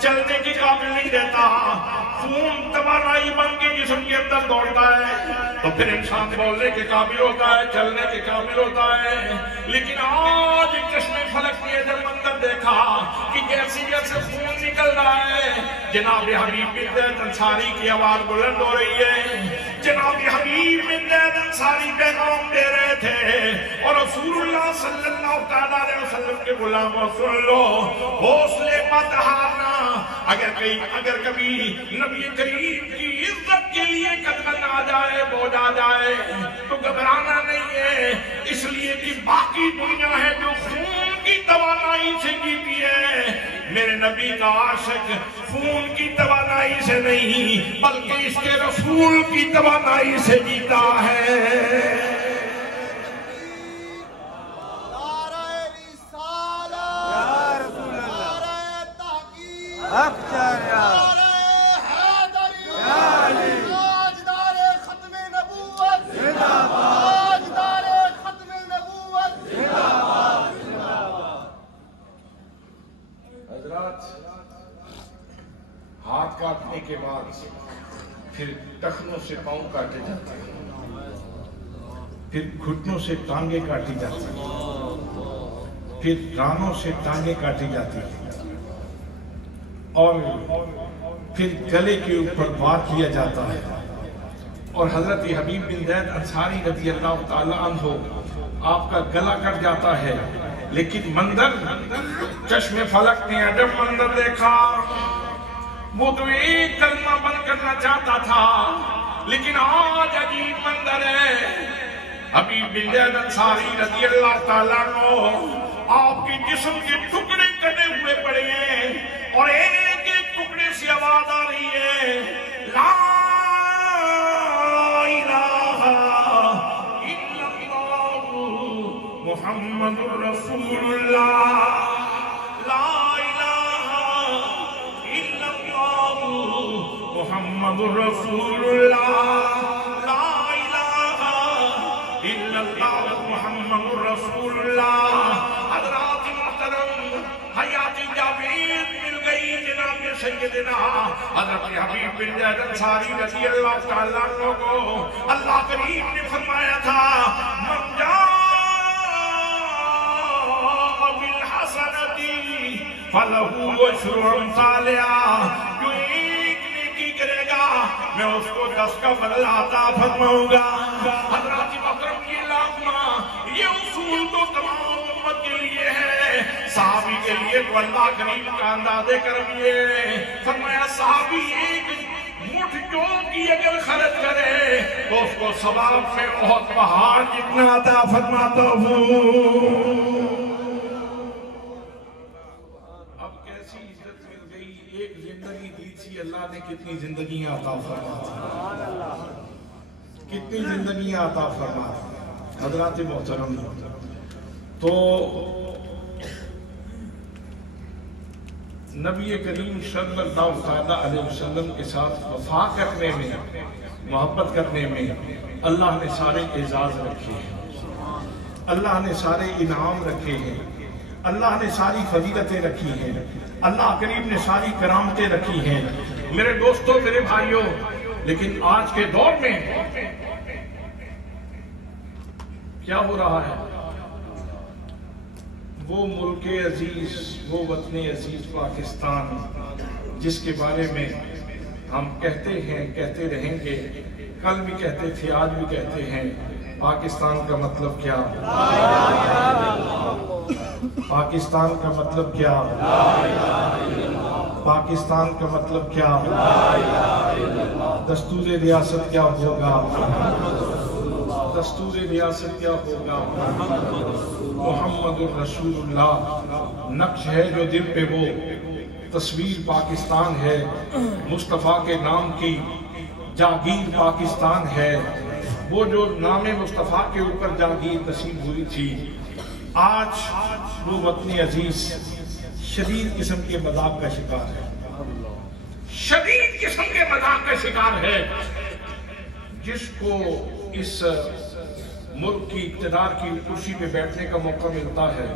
چلنے کے قابل نہیں رہتا. خون توانائی بن کے جسم کے اندر دوڑتا ہے تو پھر انسان بولنے کے قابل ہوتا ہے, چلنے کے قابل ہوتا ہے. لیکن آج چشمے فلک نے جب منظر دیکھا کہ جیسے جیسے خون نکل رہا ہے, جناب حبیب بن زید انصاری کی آواز بلند ہو رہی ہے. جناب حبیب بن زید انصاری پیغام دے رہے تھے اور رسول اللہ صلی اللہ علیہ وسلم کے غلاموں سن لو, حوصلے مت ہارنا. اگر کبھی نبی کریم کی عزت کے لیے قدغن آ جائے, بوجھ آ جائے تو گھبرانا نہیں ہے, اس لیے کہ باقی دنیا ہے جو خون کی توانائی سے جیتی ہے. میرے نبی کا عاشق خون کی توانائی سے نہیں بلکہ اس کے رسول کی توانائی سے جیتا ہے. ہاتھ کاٹ سے پاؤں کاٹے جاتے ہیں، پھر گھٹنوں سے ٹانگیں کاٹی جاتی ہیں، پھر رانوں سے ٹانگیں کاٹی جاتی ہیں، اور پھر گلے کے اوپر وار کیا جاتا ہے، اور حضرت حبیب بن زید انصاری رضی اللہ تعالیٰ عنہ آپ کا گلا کٹ جاتا ہے، لیکن منظر چشم فلک نے عجب منظر دیکھا۔ وہ تو ایک کلمہ بند کرنا چاہتا تھا، لیکن آج عجیب منظر ہے۔ حبیب بن زید انصاری رضی اللہ تعالیٰ عنہ آپ کے جسم کے ٹکڑے کٹے ہوئے پڑے ہیں، اور ایک ایک ٹکڑے سے آواز آ رہی ہے، لا الہ الا اللہ محمد رسول اللہ، لا الہ الا اللہ محمد رسول اللہ، لا الہ الا اللہ محمد رسول اللہ۔ حضرات محترم، حیات جاوید مل گئی جناب سیدنا حضرت حبیب بن زید انصاری رضی اللہ تعالیٰ عنہ کو۔ اللہ کریم نے فرمایا تھا، من جاء بالحسنۃ فلہ عشر امثالہا، جو ایک نیکی کرے گا میں اس کو 10 کا بدلہ عطا فرماؤں گا۔ حضرات محترم، یہ لازمہ، یہ اصول تو تمام امت کے لیے ہے، صحابی کے لیے تو اللہ کریم کا انداز کرم یہ فرمایا، صحابی ایک مٹھ جو کی اگر خرچ کرے تو اس کو ثواب میں بہت پہاڑ جتنا عطا فرماتا ہوں۔ اب کیسی عزت مل گئی، ایک زندگی دی تھی، اللہ نے کتنی زندگیاں عطا فرماتی، کتنی زندگیاں عطا فرماتی۔ حضرات محترم، تو نبی کریم صلی اللہ علیہ وسلم کے ساتھ وفا کرنے میں، محبت کرنے میں اللہ نے سارے اعزاز رکھے ہیں، اللہ نے سارے انعام رکھے ہیں، اللہ نے ساری فضیلتیں رکھی ہیں، اللہ کریم نے ساری کرامتیں رکھی ہیں۔ میرے دوستوں، میرے بھائیوں، لیکن آج کے دور میں کیا ہو رہا ہے؟ وہ ملک عزیز، وہ وطن عزیز پاکستان، جس کے بارے میں ہم کہتے ہیں، کہتے رہیں گے، کل بھی کہتے تھے، آج بھی کہتے ہیں، پاکستان کا مطلب کیا؟ پاکستان کا مطلب کیا؟ پاکستان کا مطلب کیا؟ دستور ریاست کیا ہوگا؟ دستور ریاست کیا ہوگا؟ محمد الرسول اللہ نقش ہے جو دل پہ، وہ تصویر پاکستان ہے، مصطفیٰ کے نام کی جاگیر پاکستان ہے، وہ جو نام مصطفیٰ کے اوپر جاگیر نصیب ہوئی تھی۔ آج وہ وطن عزیز شدید قسم کے مذاق کا شکار ہے، شدید قسم کے مذاق کا شکار ہے۔ جس کو اس ملک کی اقتدار کی کرسی پہ بیٹھنے کا موقع ملتا ہے،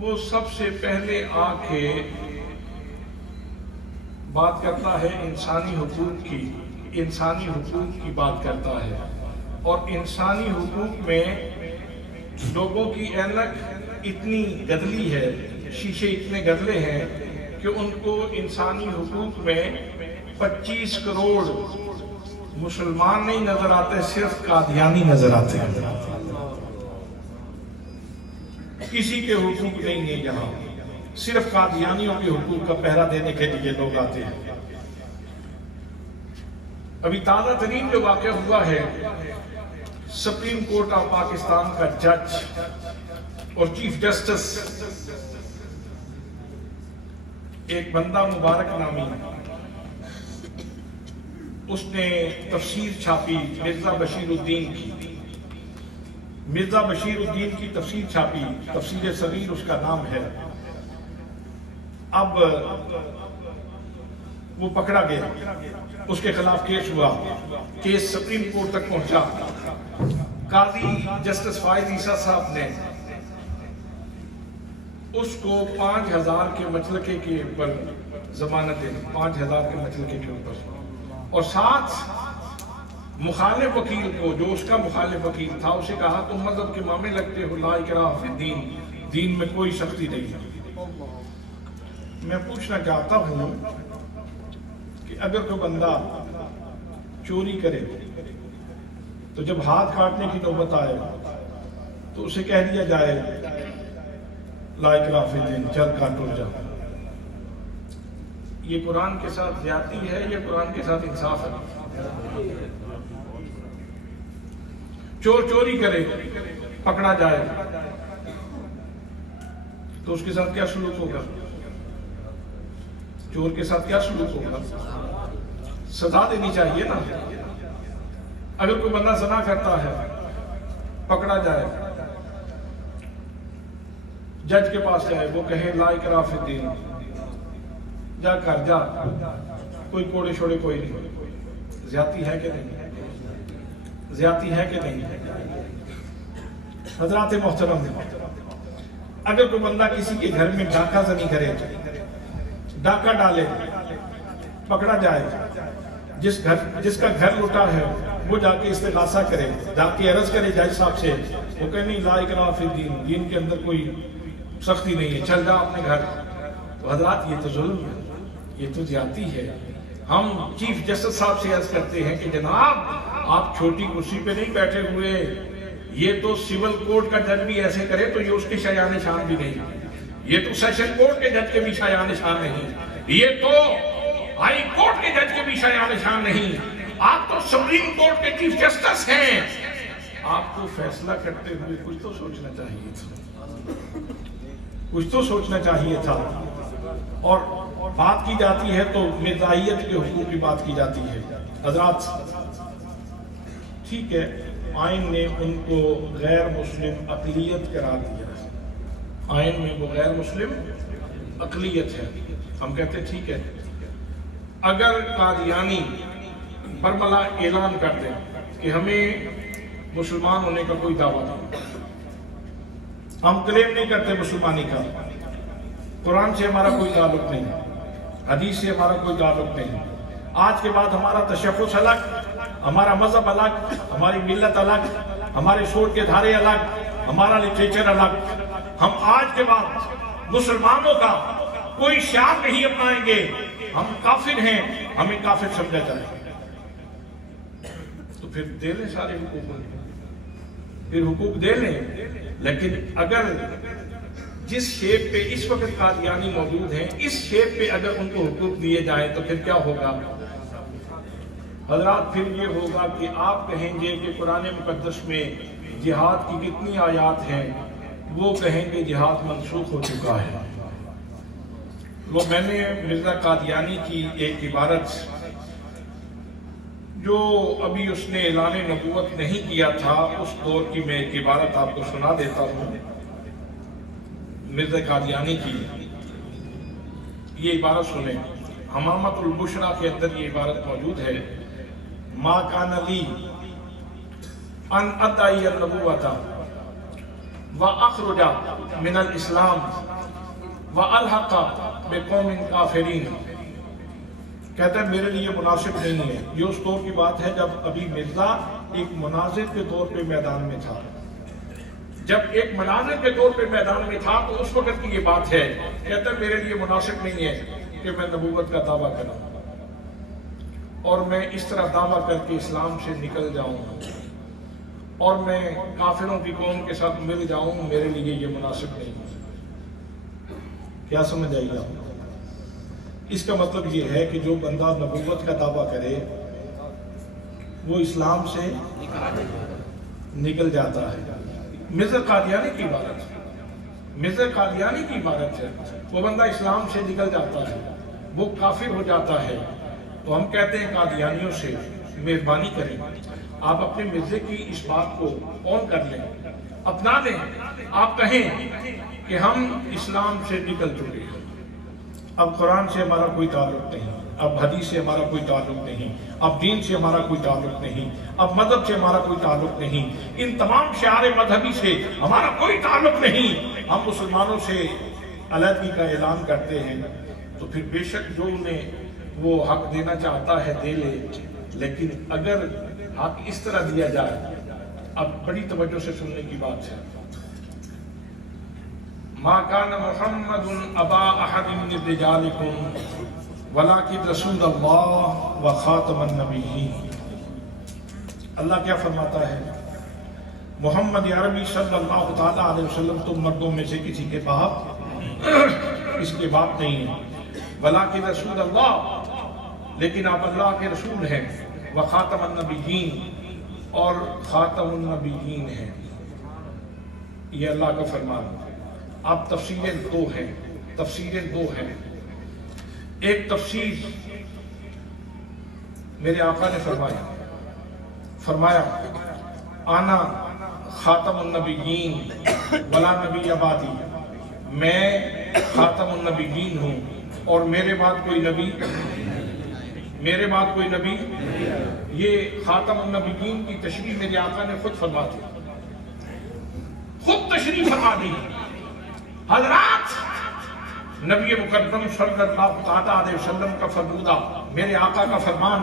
وہ سب سے پہلے آ کے بات کرتا ہے انسانی حقوق کی، انسانی حقوق کی بات کرتا ہے، اور انسانی حقوق میں لوگوں کی اینک اتنی گدلی ہے، شیشے اتنے گدلے ہیں کہ ان کو انسانی حقوق میں 25 کروڑ مسلمان نہیں نظر آتے، صرف قادیانی نظر آتے ہیں۔ کسی کے حقوق نہیں ہیں یہاں، صرف قادیانیوں کے حقوق کا پہرا دینے کے لیے لوگ آتے ہیں۔ ابھی تازہ ترین جو واقعہ ہوا ہے، سپریم کورٹ آف پاکستان کا جج اور چیف جسٹس ایک بندہ مبارک نامی، اس نے تفسیر چھاپی مرزا بشیر الدین کی، مرزا بشیر الدین کی تفسیر چھاپی، تفسیر صغیر اس کا نام ہے۔ اب وہ پکڑا گیا، اس کے خلاف کیس ہوا، کیس سپریم کورٹ تک پہنچا، قاضی جسٹس فائز عیسیٰ صاحب نے اس کو 5000 کے مچلکے کے اوپر ضمانت دی، 5000 کے مچلکے کے اوپر، اور ساتھ مخالف وکیل کو، جو اس کا مخالف وکیل تھا، اسے کہا تم مذہب کے معاملے لگتے ہو، لا اکراہ فی الدین، دین میں کوئی سختی نہیں ہے۔ میں پوچھنا چاہتا ہوں کہ اگر کوئی بندہ چوری کرے تو جب ہاتھ کاٹنے کی نوبت آئے تو اسے کہہ دیا جائے لا اکراہ فی الدین، چل کاٹ جا، یہ قرآن کے ساتھ زیادتی ہے یا قرآن کے ساتھ انصاف ہے؟ چور چوری کرے، پکڑا جائے تو اس کے ساتھ کیا سلوک ہوگا؟ چور کے ساتھ کیا سلوک ہوگا؟ سزا دینی چاہیے نا۔ اگر کوئی بندہ زنا کرتا ہے، پکڑا جائے، جج کے پاس جائے، وہ کہے لا اکراہ فی الدین، جا کر جا، کوئی کوڑے چھوڑے کوئی نہیں، زیادتی ہے کہ نہیں؟ زیادتی ہے کہ نہیں؟ حضرات محترم، اگر کوئی بندہ کسی کے گھر میں ڈاکہ زنی کرے، ڈاکہ ڈالے، پکڑا جائے، جس کا گھر لوٹا ہے وہ جا کے استغاثہ کرے، جا کے عرض کرے جج صاحب سے، وہ کہے نہیں لا اکراہ فی الدین، دین کے اندر کوئی سختی نہیں ہے، چل جا اپنے گھر، تو حضرات یہ تو ظلم ہے، یہ تو زیادتی ہے۔ ہم چیف جسٹس صاحب سے عرض کرتے ہیں کہ جناب آپ چھوٹی کرسی پہ نہیں بیٹھے ہوئے، یہ تو سول کورٹ کا جج بھی ایسے کرے تو یہ اس کے شایان شان بھی نہیں، یہ تو سیشن کورٹ کے جج کے بھی شایان شان نہیں، یہ تو ہائی کورٹ کے جج کے بھی شایان شان نہیں، آپ تو سپریم کورٹ کے چیف جسٹس ہیں، آپ کو فیصلہ کرتے ہوئے کچھ تو سوچنا چاہیے تھا، کچھ تو سوچنا چاہیے تھا۔ اور بات کی جاتی ہے تو مرزائیت کے حقوق کی بات کی جاتی ہے۔ حضرات ٹھیک ہے، آئین نے ان کو غیر مسلم اقلیت قرار دیا، آئین میں وہ غیر مسلم اقلیت ہے، ہم کہتے ہیں ٹھیک ہے، اگر قادیانی برملا اعلان کر دیں کہ ہمیں مسلمان ہونے کا کوئی دعویٰ نہیں، ہم کلیم نہیں کرتے مسلمانی کا، قرآن سے ہمارا کوئی تعلق نہیں، حدیث سے ہمارا کوئی تعلق نہیں، آج کے بعد ہمارا تشخص الگ، ہمارا مذہب الگ، ہماری ملت الگ، ہمارے سوچ کے دھارے الگ، ہمارا لٹریچر الگ، ہم آج کے بعد مسلمانوں کا کوئی شعار نہیں اپنائیں گے، ہم کافر ہیں، ہمیں کافر سمجھا جائے، تو پھر دے لیں سارے حقوق، پھر حقوق دے لیں، لیکن اگر جس شیپ پہ اس وقت قادیانی موجود ہیں، اس شیپ پہ اگر ان کو حقوق دیے جائیں تو پھر کیا ہوگا؟ حضرات پھر یہ ہوگا کہ آپ کہیں گے کہ قرآن مقدس میں جہاد کی کتنی آیات ہیں، وہ کہیں گے جہاد منسوخ ہو چکا ہے۔ میں نے مرزا قادیانی کی ایک عبارت جو ابھی اس نے اعلان نبوت نہیں کیا تھا، اس دور کی میں ایک عبارت آپ کو سنا دیتا ہوں۔ مرزا قادیانی کی یہ عبارت سنیں، حمامت البشرا کے اندر یہ عبارت موجود ہے، ما کان لی ان ادعی النبوۃ واخرج من الاسلام والحق بقوم کافرین، کہتا ہے میرے لیے مناسب نہیں ہے، یہ اس دور کی بات ہے جب ابھی مرزا ایک مناظر کے طور پہ میدان میں تھا، جب ایک مناظر کے طور پہ میدان میں تھا تو اس وقت کی یہ بات ہے، کہتا ہے میرے لیے مناسب نہیں ہے کہ میں نبوت کا دعویٰ کروں اور میں اس طرح دعویٰ کر کے اسلام سے نکل جاؤں اور میں کافروں کی قوم کے ساتھ مل جاؤں، میرے لیے یہ مناسب نہیں ہے۔ کیا سمجھ آئی آپ؟ اس کا مطلب یہ ہے کہ جو بندہ نبوت کا دعویٰ کرے وہ اسلام سے نکل جاتا ہے۔ مرزا قادیانی کی عبارت، مرزا قادیانی کی عبارت ہے، وہ بندہ اسلام سے نکل جاتا ہے، وہ کافر ہو جاتا ہے، تو ہم کہتے ہیں قادیانیوں سے مہربانی کریں، آپ اپنے مرزے کی اس بات کو اون کر لیں، اپنا لیں، آپ کہیں کہ ہم اسلام سے نکل چکے ہیں، اب قرآن سے ہمارا کوئی تعلق نہیں، اب حدیث سے ہمارا کوئی تعلق نہیں، اب دین سے ہمارا کوئی تعلق نہیں، اب مذہب سے ہمارا کوئی تعلق نہیں، ان تمام شعار مذہبی سے ہمارا کوئی تعلق نہیں، ہم مسلمانوں سے علیحدگی کا اعلان کرتے ہیں، تو پھر بے شک جو انہیں وہ حق دینا چاہتا ہے دے لے، لیکن اگر حق اس طرح دیا جائے، اب بڑی توجہ سے سننے کی بات ہے، ما کان محمد ابا احد من رجالکم ولکن رسول اللہ و خاتم النبیین۔ اللہ کیا فرماتا ہے؟ محمد عربی صلی اللہ تعالیٰ علیہ وسلم تم مردوں میں سے کسی کے باپ اس کے باپ نہیں ہیں، ولکن رسول اللہ، لیکن آپ اللہ کے رسول ہیں، و خاتم النبیین، اور خاتم النبیین ہیں۔ یہ اللہ کا فرمان ہے۔ اب تفسیریں دو ہیں۔ ایک تفسیر میرے آقا نے فرمایا آنا خاتم النبیین ولا نبی بعدی، میں خاتم النبیین ہوں اور میرے بعد کوئی نبی، یہ خاتم النبیین کی تشریح میرے آقا نے خود فرما دی، خود تشریح فرما دی۔ حضرات، نبی مقدم صلی اللہ تعالیٰ علیہ وسلم کا فرمودہ، میرے آقا کا فرمان،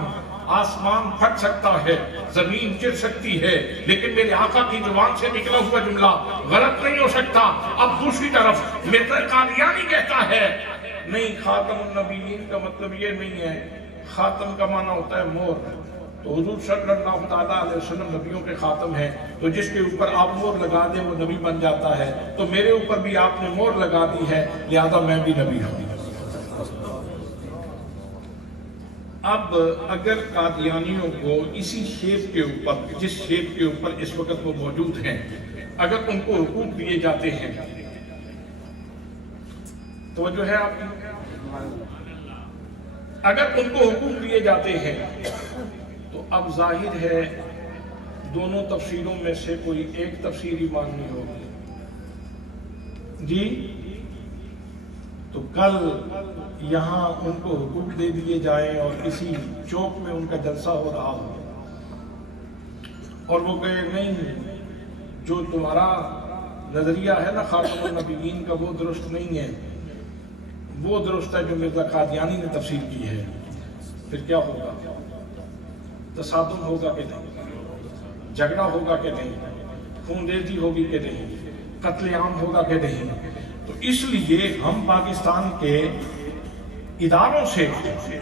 آسمان پھٹ سکتا ہے، زمین چر سکتی ہے، لیکن میرے آقا کی زبان سے نکلا ہوا جملہ غلط نہیں ہو سکتا۔ اب دوسری طرف مرزا قادیانی کہتا ہے نہیں، خاتم النبیین کا مطلب یہ نہیں ہے، خاتم کا معنی ہوتا ہے مور، تو حضور صلی اللہ تعالیٰ علیہ وسلم نبیوں کے خاتم ہیں، تو جس کے اوپر آپ مور لگا دیں وہ نبی بن جاتا ہے، تو میرے اوپر بھی آپ نے مور لگا دی ہے، لہذا میں بھی نبی ہوں۔ اب اگر قادیانیوں کو اسی شیپ کے اوپر، جس شیپ کے اوپر اس وقت وہ موجود ہیں، اگر ان کو حقوق دیے جاتے ہیں، توجہ ہے آپ کی، اگر ان کو حقوق دیے جاتے ہیں تو اب ظاہر ہے دونوں تفسیروں میں سے کوئی ایک تفسیر ہی ماننی ہوگی جی۔ تو کل یہاں ان کو حقوق دے دیے جائیں اور کسی چوک میں ان کا جلسہ ہو رہا ہو اور وہ کہے نہیں، جو تمہارا نظریہ ہے نا خاتم النبیین کا وہ درست نہیں ہے، وہ درست ہے جو مرزا قادیانی نے تفسیر کی ہے، پھر کیا ہوگا؟ تصادم ہوگا کہ نہیں؟ جھگڑا ہوگا کہ نہیں؟ خون ریزی ہوگی کہ نہیں؟ قتل عام ہوگا کہ نہیں؟ تو اس لیے ہم پاکستان کے اداروں سے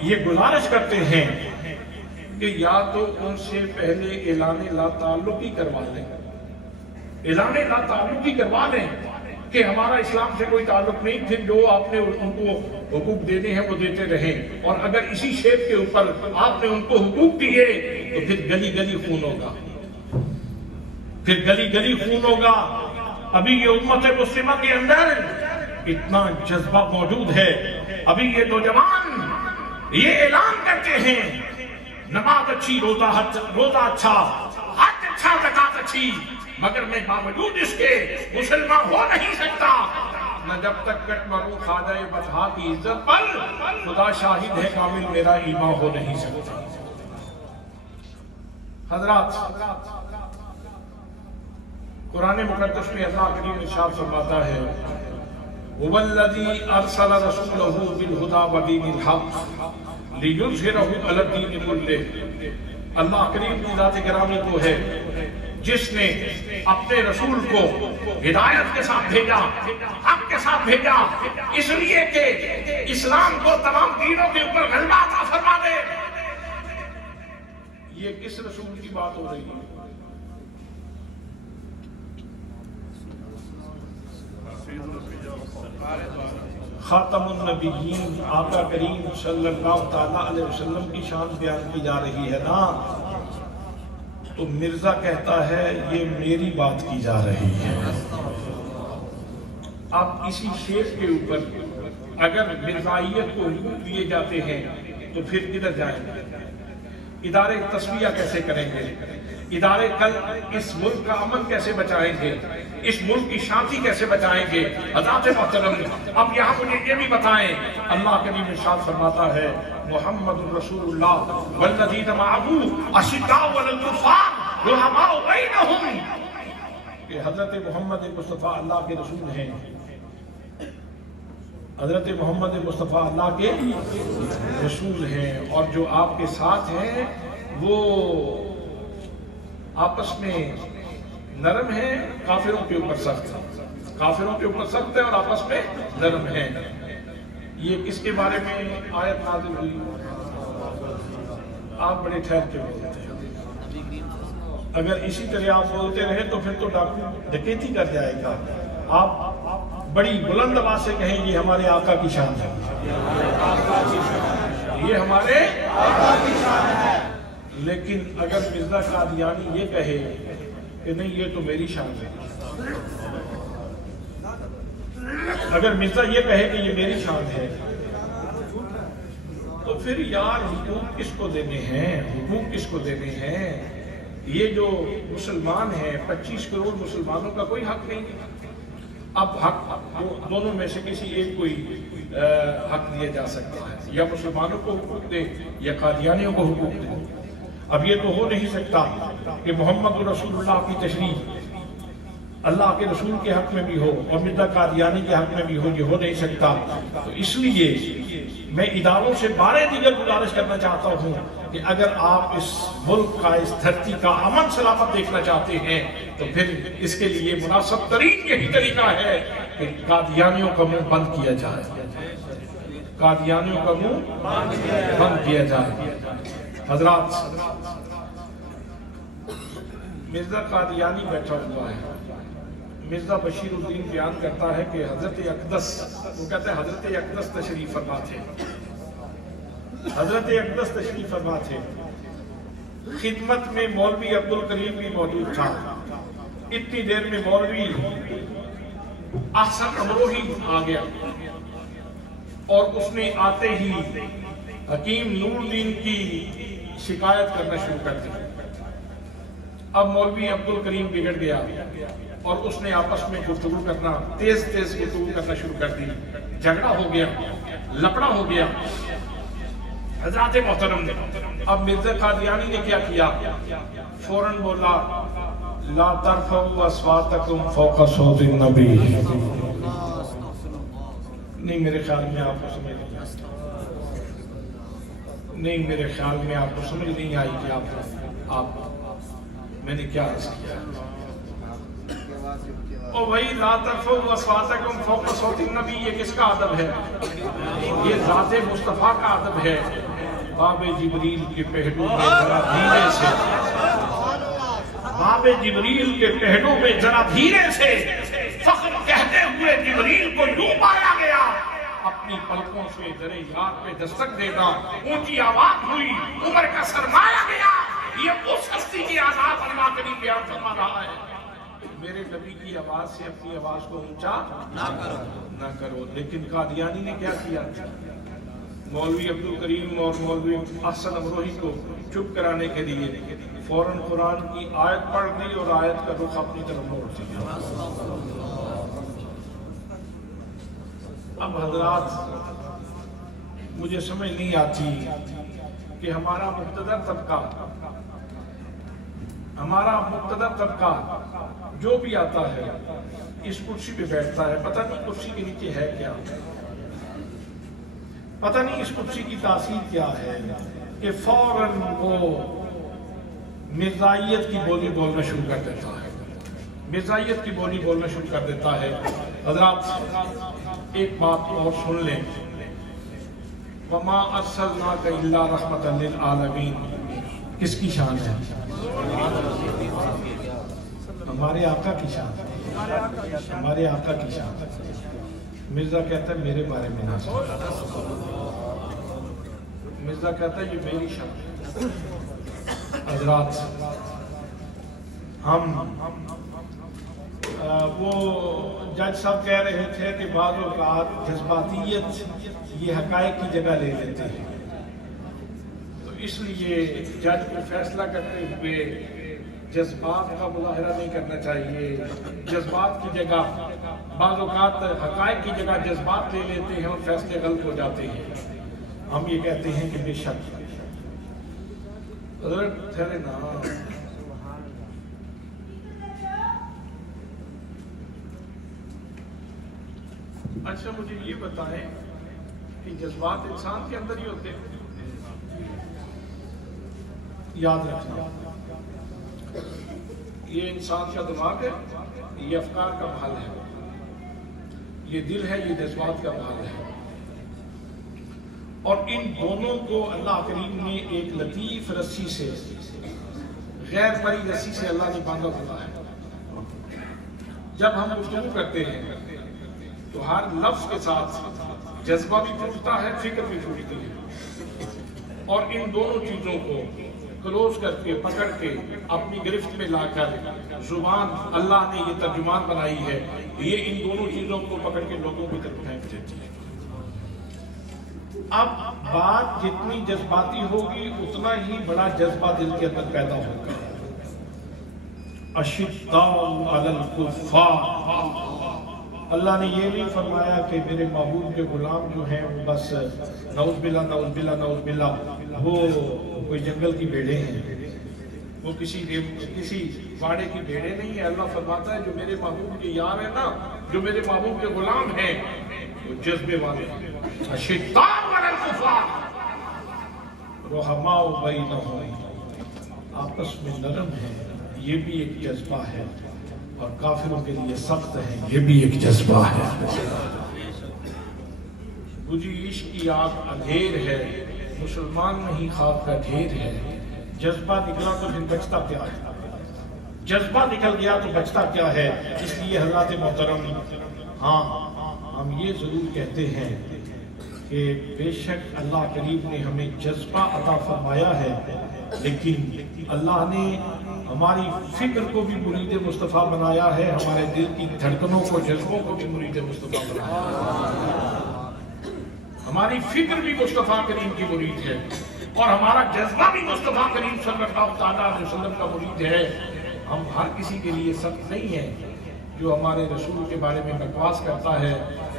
یہ گزارش کرتے ہیں کہ یا تو ان سے پہلے اعلان لا تعلقی کروا لیں، اعلان لا تعلقی کروا لیں کہ ہمارا اسلام سے کوئی تعلق نہیں، پھر جو آپ نے ان کو حقوق دینے ہیں وہ دیتے رہیں، اور اگر اسی شیپ کے اوپر آپ نے ان کو حقوق دیے تو پھر گلی گلی خون ہوگا، پھر گلی گلی خون ہوگا۔ ابھی یہ امت مسلمہ کے اندر اتنا جذبہ موجود ہے، ابھی یہ نوجوان یہ اعلان کرتے ہیں نماز اچھی، روزہ اچھا، حج اچھا، زکات اچھی، مگر میں باوجود اس کے مسلمان ہو نہیں سکتا، نہ جب تک کٹ مروں خواجہ بطحا کی عزت پر، خدا شاہد ہے کامل میرا ایمان ہو نہیں سکتا۔ حضرات، قرآن مقدس میں اللہ کریم ارشاد فرماتا ہے هو الذي ارسل رسوله بالهدى ودين الحق ليظهره على الدين كله۔ اللہ کریم کی ذات گرامی کو ہے جس نے اپنے رسول کو ہدایت کے ساتھ بھیجا، حق کے ساتھ بھیجا، اس لیے کہ اسلام کو تمام دینوں کے اوپر غلبہ عطا فرما دے۔ یہ کس رسول کی بات ہو رہی ہے؟ خاتم النبیین آقا کریم صلی اللہ تعالیٰ علیہ وسلم کی شان بیان کی جا رہی ہے نا، تو مرزا کہتا ہے یہ میری بات کی جا رہی ہے۔ اب اسی شیپ کے اوپر اگر مرزائیت کو حقوق دیے جاتے ہیں تو پھر کدھر جائیں گے؟ ادارے تصفیہ کیسے کریں گے؟ ادارے کل اس ملک کا امن کیسے بچائیں گے؟ اس ملک کی شانتی کیسے بچائیں گے؟ حضرات محترم، اب یہاں مجھے یہ بھی بتائیں، اللہ کریم ارشاد فرماتا ہے محمد رسول اللہ والذین معہ اشداء علی الکفار رحماء بینہم، کہ حضرت محمد مصطفیٰ اللہ کے رسول ہیں، حضرت محمد مصطفیٰ اللہ کے رسول ہیں، اور جو آپ کے ساتھ ہیں وہ آپس میں نرم ہیں، کافروں کے اوپر سخت ہیں، کافروں کے اوپر سخت ہیں اور آپس میں نرم ہیں۔ یہ کس کے بارے میں آیت نازل ہوئی؟ آپ بڑے ٹھہر کے بولتے ہیں، اگر اسی طرح آپ بولتے رہے تو پھر تو ڈاکو ڈکیتی کر جائے گا۔ آپ بڑی بلند آواز سے کہیں یہ ہمارے آقا کی شان ہے، یہ ہمارے آقا کی شان ہے۔ لیکن اگر مرزا قادیانی یہ کہے کہ نہیں یہ تو میری شان ہے، اگر مرزا یہ کہے کہ یہ میری شان ہے، تو پھر یار حقوق کس کو دینے ہیں، حقوق کس کو دینے ہیں؟ یہ جو مسلمان ہیں 25 کروڑ مسلمانوں کا کوئی حق نہیں ہے۔ اب حق دونوں میں سے کسی ایک کو حق دیا جا سکتا ہے، یا مسلمانوں کو حقوق دے یا قادیانیوں کو حقوق دے۔ اب یہ تو ہو نہیں سکتا کہ محمد رسول اللہ کی تشریح اللہ کے رسول کے حق میں بھی ہو اور مرزا قادیانی کے حق میں بھی ہو، یہ ہو نہیں سکتا۔ تو اس لیے میں اداروں سے بارے دیگر گزارش کرنا چاہتا ہوں کہ اگر آپ اس ملک کا، اس دھرتی کا امن سلامت دیکھنا چاہتے ہیں تو پھر اس کے لیے مناسب ترین یہی طریقہ ہے کہ قادیانیوں کا منہ بند کیا جائے، قادیانیوں کا منہ بند کیا جائے۔ حضرات، مرزا قادیانی بیٹھا ہوا ہے، مرزا بشیر الدین بیان کرتا ہے کہ حضرت اقدس، وہ کہتے ہیں حضرت اقدس تشریف فرما تھے، حضرت اقدس تشریف فرما تھے، خدمت میں مولوی عبدالکریم بھی موجود تھا۔ اتنی دیر میں مولوی احسن امروہی آ گیا اور اس نے آتے ہی حکیم نور الدین کی شکایت کرنا شروع کر دی۔ اب مولوی عبدالکریم بگڑ گیا اور اس نے آپس میں گفتگو کرنا، تیز گفتگو کرنا شروع کر دی، جھگڑا ہو گیا، لپڑا ہو گیا۔ حضرات محترم نے اب مرزا قادیانی نے کیا کیا؟ فوراً بولا لا ترفعوا اصواتکم فوق صوت النبی۔ نہیں، میرے خیال میں آپ کو سمجھ نہیں آئی، نہیں میرے خیال میں آپ کو سمجھ نہیں آئی کہ آپ میں نے کیا عرض کیا۔ اور وہی لا ترفعوا اصواتکم فوق صوت النبی، یہ کس کا ادب ہے؟ یہ ذات مصطفیٰ کا ادب ہے۔ باب جبریل کے پہلو میں ذرا دھیرے سے، باب جبریل کے پہلو میں ذرا دھیرے سے فخر کہتے ہوئے جبریل کو یوں پایا گیا، اپنی پلکوں سے درِ یار پہ دستک دینا، اونچی آواز ہوئی، عمر کا سرمایا گیا۔ یہ اس ہستی کی آزاد اللہ کریم بیان فرما رہا ہے، میرے نبی کی آواز سے اپنی آواز کو اونچا نہ کرو۔ لیکن قادیانی نے کیا کیا؟ مولوی عبدالکریم اور مولوی احسن امروہی کو چپ کرانے کے لیے فوراً قرآن کی آیت پڑھ دی اور آیت کا رخ اپنی طرف موڑ دیا۔ اب حضرات، مجھے سمجھ نہیں آتی کہ ہمارا مقتدر طبقہ جو بھی آتا ہے اس کرسی پہ بیٹھتا ہے، پتہ نہیں کرسی کے نیچے ہے کیا، پتہ نہیں اس کرسی کی تاثیر کیا ہے کہ فوراً وہ مرزائیت کی بولی بولنا شروع کر دیتا ہے، مرزائیت کی بولی بولنا شروع کر دیتا ہے۔ حضرات، ایک بات اور سن لیں، وَمَا أَرْسَلْنَاكَ إِلَّا رَحْمَةً لِلْعَالَمِينَ کس کی شان ہے؟ ہمارے آقا کی شان، ہمارے آقا کی شان۔ مرزا کہتا ہے میرے بارے میں نہ سن، مرزا کہتا ہے یہ میری شان ہے۔ حضرات، وہ جج صاحب کہہ رہے تھے کہ بعض اوقات جذباتیت یہ حقائق کی جگہ لے لیتے ہیں، تو اس لیے جج کو فیصلہ کرتے ہوئے جذبات کا مظاہرہ نہیں کرنا چاہیے۔ جذبات کی جگہ بعض اوقات حقائق کی جگہ جذبات لے لیتے ہیں اور فیصلے غلط ہو جاتے ہیں۔ ہم یہ کہتے ہیں کہ بے شک حضرت ٹھہرے نا، اچھا مجھے یہ بتائیں کہ جذبات انسان کے اندر ہی ہوتے ہیں؟ یاد رکھنا، یہ انسان کا دماغ ہے، یہ افکار کا محل ہے، یہ دل ہے، یہ جذبات کا محل ہے، اور ان دونوں کو اللہ کریم نے ایک لطیف رسی سے، غیر پری رسی سے اللہ نے باندھا ہوا ہے۔ جب ہم گفتگو کرتے ہیں تو ہر لفظ کے ساتھ جذبہ بھی ٹوٹتا ہے، فکر بھی ٹوٹتی ہے، اور ان دونوں چیزوں کو کلوز کر کے پکڑ کے اپنی گرفت میں لا کر زبان اللہ نے یہ ترجمان بنائی ہے، یہ ان دونوں چیزوں کو پکڑ کے لوگوں کی طرف پھینک دیتی ہے۔ اب بات جتنی جذباتی ہوگی اتنا ہی بڑا جذبہ دل کے اندر پیدا ہوگا۔ اشداء علی الکفار، اللہ نے یہ نہیں فرمایا کہ میرے محبوب کے غلام جو ہیں وہ بس نعوذ باللہ نعوذ باللہ نعوذ باللہ وہ کوئی جنگل کی بھیڑیں ہیں، وہ کسی واڑے کی بھیڑیں نہیں ہیں۔ اللہ فرماتا ہے جو میرے محبوب کے یار ہیں نا، جو میرے محبوب کے غلام ہیں، وہ جذبے والے ہیں۔ اشداء علی الکفار رحماء بینہم، آپس میں نرم ہے، یہ بھی ایک جذبہ ہے، اور کافروں کے لیے سخت ہے، یہ بھی ایک جذبہ ہے۔ بجھی عشق کی آگ اندھیر ہے، مسلمان نہیں خاک کا ڈھیر ہے۔ جذبہ نکلا تو پھر بچتا کیا ہے؟ جذبہ نکل گیا تو بچتا کیا ہے؟ اس لیے حضرات محترم، ہاں ہم یہ ضرور کہتے ہیں کہ بے شک اللہ کریم نے ہمیں جذبہ عطا فرمایا ہے، لیکن اللہ نے ہماری فکر کو بھی مرید مصطفیٰ بنایا ہے، ہمارے دل کی دھڑکنوں کو، جذبوں کو بھی مرید مصطفیٰ بنایا ہے۔ ہماری فکر بھی مصطفیٰ کریم کی مرید ہے، اور ہمارا جذبہ بھی مصطفیٰ کریم صلی اللہ علیہ وسلم کا مرید ہے۔ ہم ہر کسی کے لیے سخت نہیں ہیں، جو ہمارے رسول کے بارے میں بکواس کرتا ہے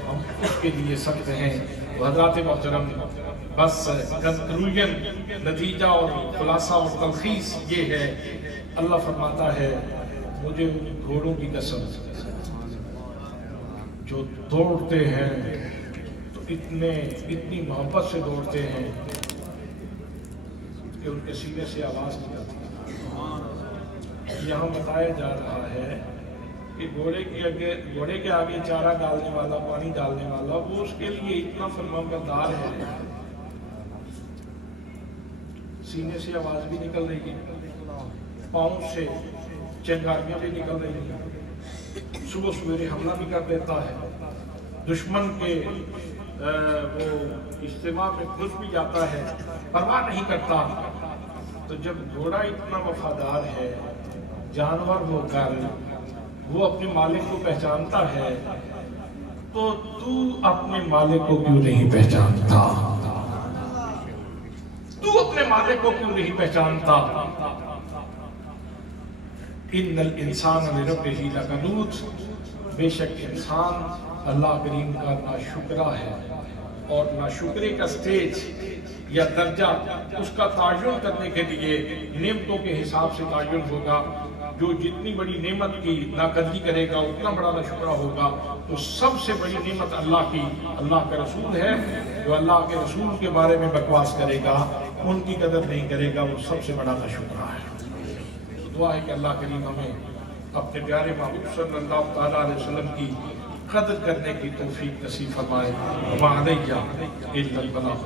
ہم اس کے لیے سخت ہیں۔ حضرات محترم، بس کنکلوژن، نتیجہ اور خلاصہ اور تلخیص یہ ہے، اللہ فرماتا ہے مجھے ان گھوڑوں کی قسم جو دوڑتے ہیں تو اتنی محبت سے دوڑتے ہیں کہ ان کے سینے سے آواز نکلتی ہے۔ یہاں بتایا جا رہا ہے کہ گھوڑے کے آگے چارہ ڈالنے والا، پانی ڈالنے والا، وہ اس کے لیے اتنا فرمانبردار ہے، سینے سے آواز بھی نکل رہی ہے، پاؤں سے چنگاریاں بھی نکل رہی ہیں، صبح سویرے حملہ بھی کر دیتا ہے، دشمن کے وہ اجتماع میں گھس بھی جاتا ہے، پرواہ نہیں کرتا۔ تو جب گھوڑا اتنا وفادار ہے، جانور ہو کر وہ اپنے مالک کو پہچانتا ہے، تو تو اپنے مالک کو کیوں نہیں پہچانتا؟ تو اپنے مالک کو کیوں نہیں پہچانتا؟ ان الانسان لربہ لکنود، بے شک انسان اللہ کریم کا ناشکرہ ہے، اور ناشکرے کا سٹیج یا درجہ اس کا تعین کرنے کے لیے نعمتوں کے حساب سے تعین ہوگا۔ جو جتنی بڑی نعمت کی ناقدری کرے گا اتنا بڑا ناشکرہ ہوگا۔ تو سب سے بڑی نعمت اللہ کی اللہ کا رسول ہے، جو اللہ کے رسول کے بارے میں بکواس کرے گا، ان کی قدر نہیں کرے گا، وہ سب سے بڑا ناشکرہ ہے۔ دعا ہے کہ اللہ کریم ہمیں اپنے پیارے محبوب صلی اللہ تعالیٰ علیہ وسلم کی قدر کرنے کی توفیق نصیب فرمائے۔ وما علیہ الا البلاغ۔